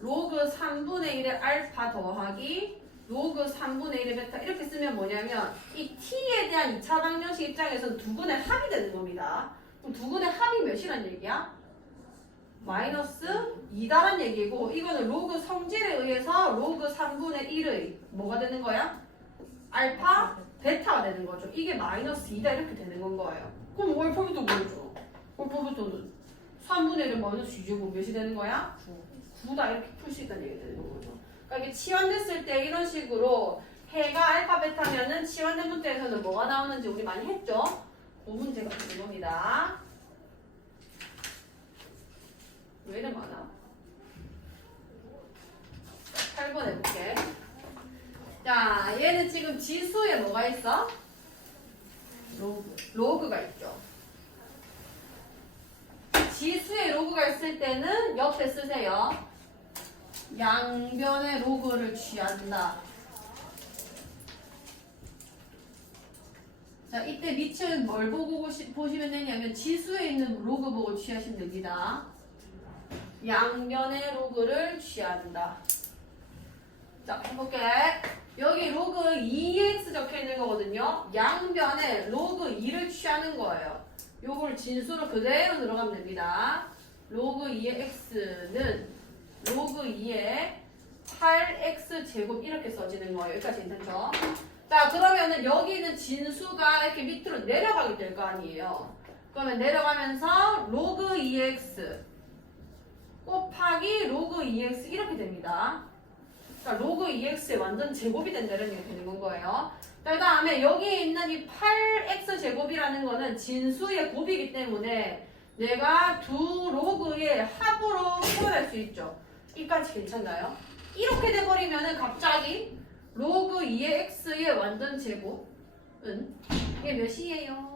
로그 3분의 1의 알파 더하기 로그 3분의 1의 베타 이렇게 쓰면 뭐냐면 이 t에 대한 2차 방정식 입장에서는 두 근의 합이 되는 겁니다. 그럼 두 근의 합이 몇이란 얘기야? 마이너스 2다란 얘기고 이거는 로그 성질에 의해서 로그 3분의 1의 뭐가 되는 거야? 알파 베타가 되는 거죠. 이게 마이너스 2다 이렇게 되는 건 거예요. 그럼 월퍼부터 뭐죠? 월퍼부터는 3분의 1은 마이너스 2제곱 몇이 되는 거야? 9다 이렇게 풀 수 있다는 얘기가 되는 거죠. 그러니까 이게 치환됐을 때 이런 식으로 해가 알파 베타면은 치환된 문제에서는 뭐가 나오는지 우리 많이 했죠? 그 문제가 되는 겁니다. 왜 이래 많아? 8번 해볼게. 자, 얘는 지금 지수에 뭐가 있어? 로그가 있죠. 지수에 로그가 있을 때는 옆에 쓰세요. 양변의 로그를 취한다. 자, 이때 밑은 뭘 보고 보시면 되냐면 지수에 있는 로그 보고 취하시면 됩니다. 양변의 로그를 취한다. 자, 해볼게. 여기 로그 2x 적혀 있는 거거든요. 양변에 로그 2를 취하는 거예요. 요걸 진수로 그대로 들어가면 됩니다. 로그 2의 x는 로그 2의 8x 제곱 이렇게 써지는 거예요. 여기까지 괜찮죠? 자, 그러면은 여기 있는 진수가 이렇게 밑으로 내려가게 될 거 아니에요. 그러면 내려가면서 로그 2x 곱하기 로그 2x 이렇게 됩니다. 그러니까 로그 2x의 완전 제곱이 된다는 얘기가 되는 건 거예요. 그 다음에 여기에 있는 이 8x 제곱이라는 거는 진수의 곱이기 때문에 내가 두 로그의 합으로 표현할 수 있죠. 이까지 괜찮나요? 이렇게 돼버리면은 갑자기 로그 2의 x의 완전 제곱은 이게 몇이에요?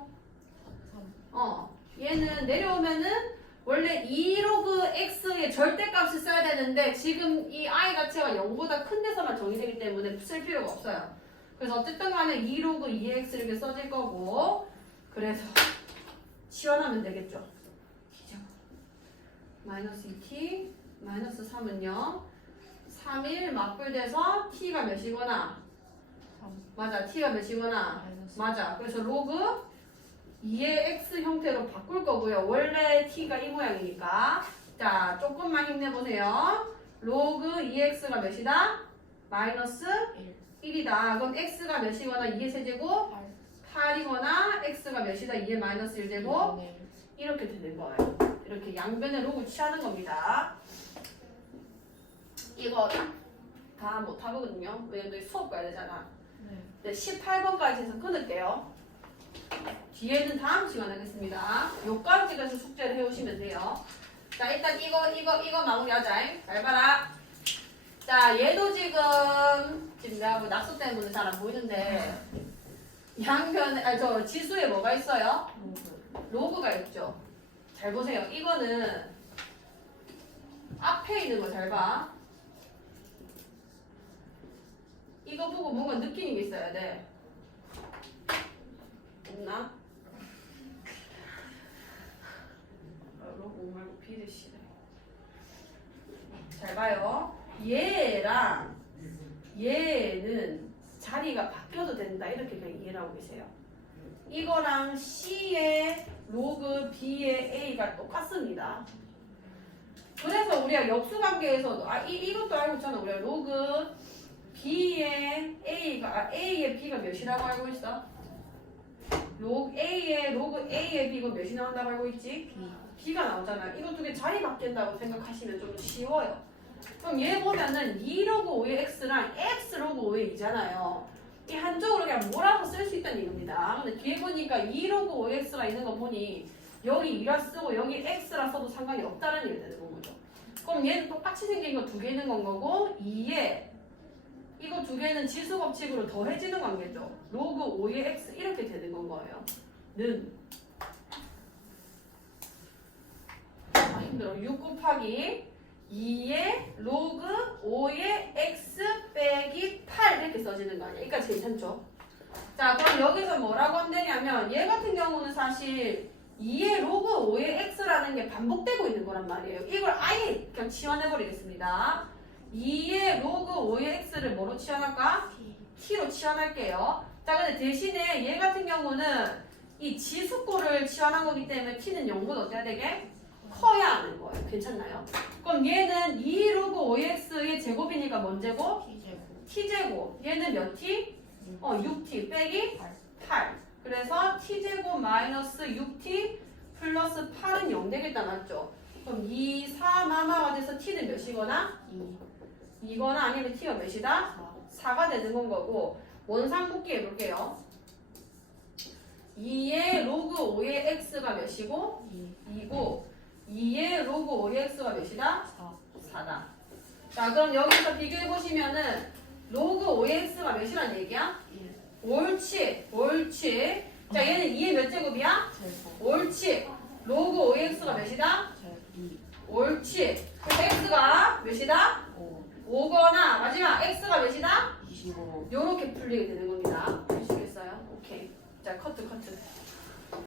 얘는 내려오면은 원래 2로그 x의 절대값을 써야 되는데 지금 이 i 자체가 0보다 큰 데서만 정의되기 때문에 쓸 필요가 없어요. 그래서 어쨌든 간에 2로그 2x 이렇게 써질 거고 그래서 치환하면 되겠죠. 마이너스 2t 마이너스 3은요 3일 맞불돼서 t가 몇이거나 맞아 t가 몇이거나 맞아 그래서 로그 2의 x 형태로 바꿀 거고요. 원래 t가 이 모양이니까 자 조금만 힘내보세요. 로그 2x가 몇이다? 마이너스 1이다. 그럼 x가 몇이거나 2의 세제곱 8이거나 x가 몇이다? 2의 마이너스 1제곱 이렇게 되는 거예요. 이렇게 양변의 로그 취하는 겁니다. 이거 다 못하거든요. 왜냐면 수업 가야 되잖아. 네, 18번까지 해서 끊을게요. 뒤에는 다음 시간에 하겠습니다. 요까지 가서 숙제를 해오시면 돼요. 자, 일단 이거 마무리하자. 잘 봐라. 자, 얘도 지금 내가 뭐 낙서 때문에 잘 안 보이는데 양변에 저 지수에 뭐가 있어요? 로그가 있죠. 잘 보세요. 이거는 앞에 있는 거 잘 봐. 이거 보고 뭔가 느끼는 게 있어야 돼. 없나? 로그 말고 B를 싫어. 잘 봐요. 얘랑 얘는 자리가 바뀌어도 된다. 이렇게 그냥 이해를 하고 계세요. 이거랑 C의 로그 B의 A가 똑같습니다. 그래서 우리가 역수관계에서도 이것도 알고 있잖아. 우리가 로그 B의 A의 B가 몇이라고 알고 있어? 로그 A의 B가 몇이 나온다고 알고 있지? B가 나오잖아. 이거 두 개 자리 바뀐다고 생각하시면 좀 쉬워요. 그럼 얘 보면은 2로그 5의 X랑 X 로그 5의 2잖아요. 이 한쪽으로 그냥 몰아서 쓸 수 있다는 얘기입니다. 근데 뒤에 보니까 2로그 5의 X가 있는 거 보니 여기 2라 쓰고 여기 X라 써도 상관이 없다는 얘기 되는 거죠. 그럼 얘는 똑같이 생긴 거 두 개 있는 건 거고 2에 이거 두 개는 지수 법칙으로 더해지는 관계죠. 로그 5의 X 이렇게 되는 건 거예요. 는 힘들어. 6 곱하기 2의 로그 5의 x 빼기 8 이렇게 써지는 거 아니야. 여기까지 괜찮죠? 자, 그럼 여기서 뭐라고 한다냐면 얘 같은 경우는 사실 2의 로그 5의 x라는 게 반복되고 있는 거란 말이에요. 이걸 아예 그냥 치환해버리겠습니다. 2의 로그 5의 x를 뭐로 치환할까? t로 치환할게요. 자, 근데 대신에 얘 같은 경우는 이 지수꼴을 치환한 거기 때문에 t는 0보다 어때야 되게? 커야 하는 거예요. 괜찮나요? 그럼 얘는 2 로그 5x의 제곱이니까 뭔 제곱? t제곱. 얘는 몇 t? 6t 빼기 8. 그래서 t제곱 마이너스 6t 플러스 8은 0 되겠다. 맞죠? 그럼 2, 4 마마가 돼서 t는 몇이거나? 2거나 아니면 t가 몇이다? 4가 되는 건 거고 원상 복귀 해볼게요. 2의 로그 5의 x가 몇이고? 2고 2의 로그 5의 x가 몇이다? 4다. 자, 그럼 여기서 비교해보시면은 로그 5의 x가 몇이란 얘기야? 옳지. 자, 얘는 2의 몇 제곱이야? 옳지. 로그 5의 x가 몇이다? 옳지. 그래서 x가 몇이다? 5거나 마지막 x가 몇이다? 25. 요렇게 풀리게 되는 겁니다. 아시겠어요? 오케이. 자, 커트.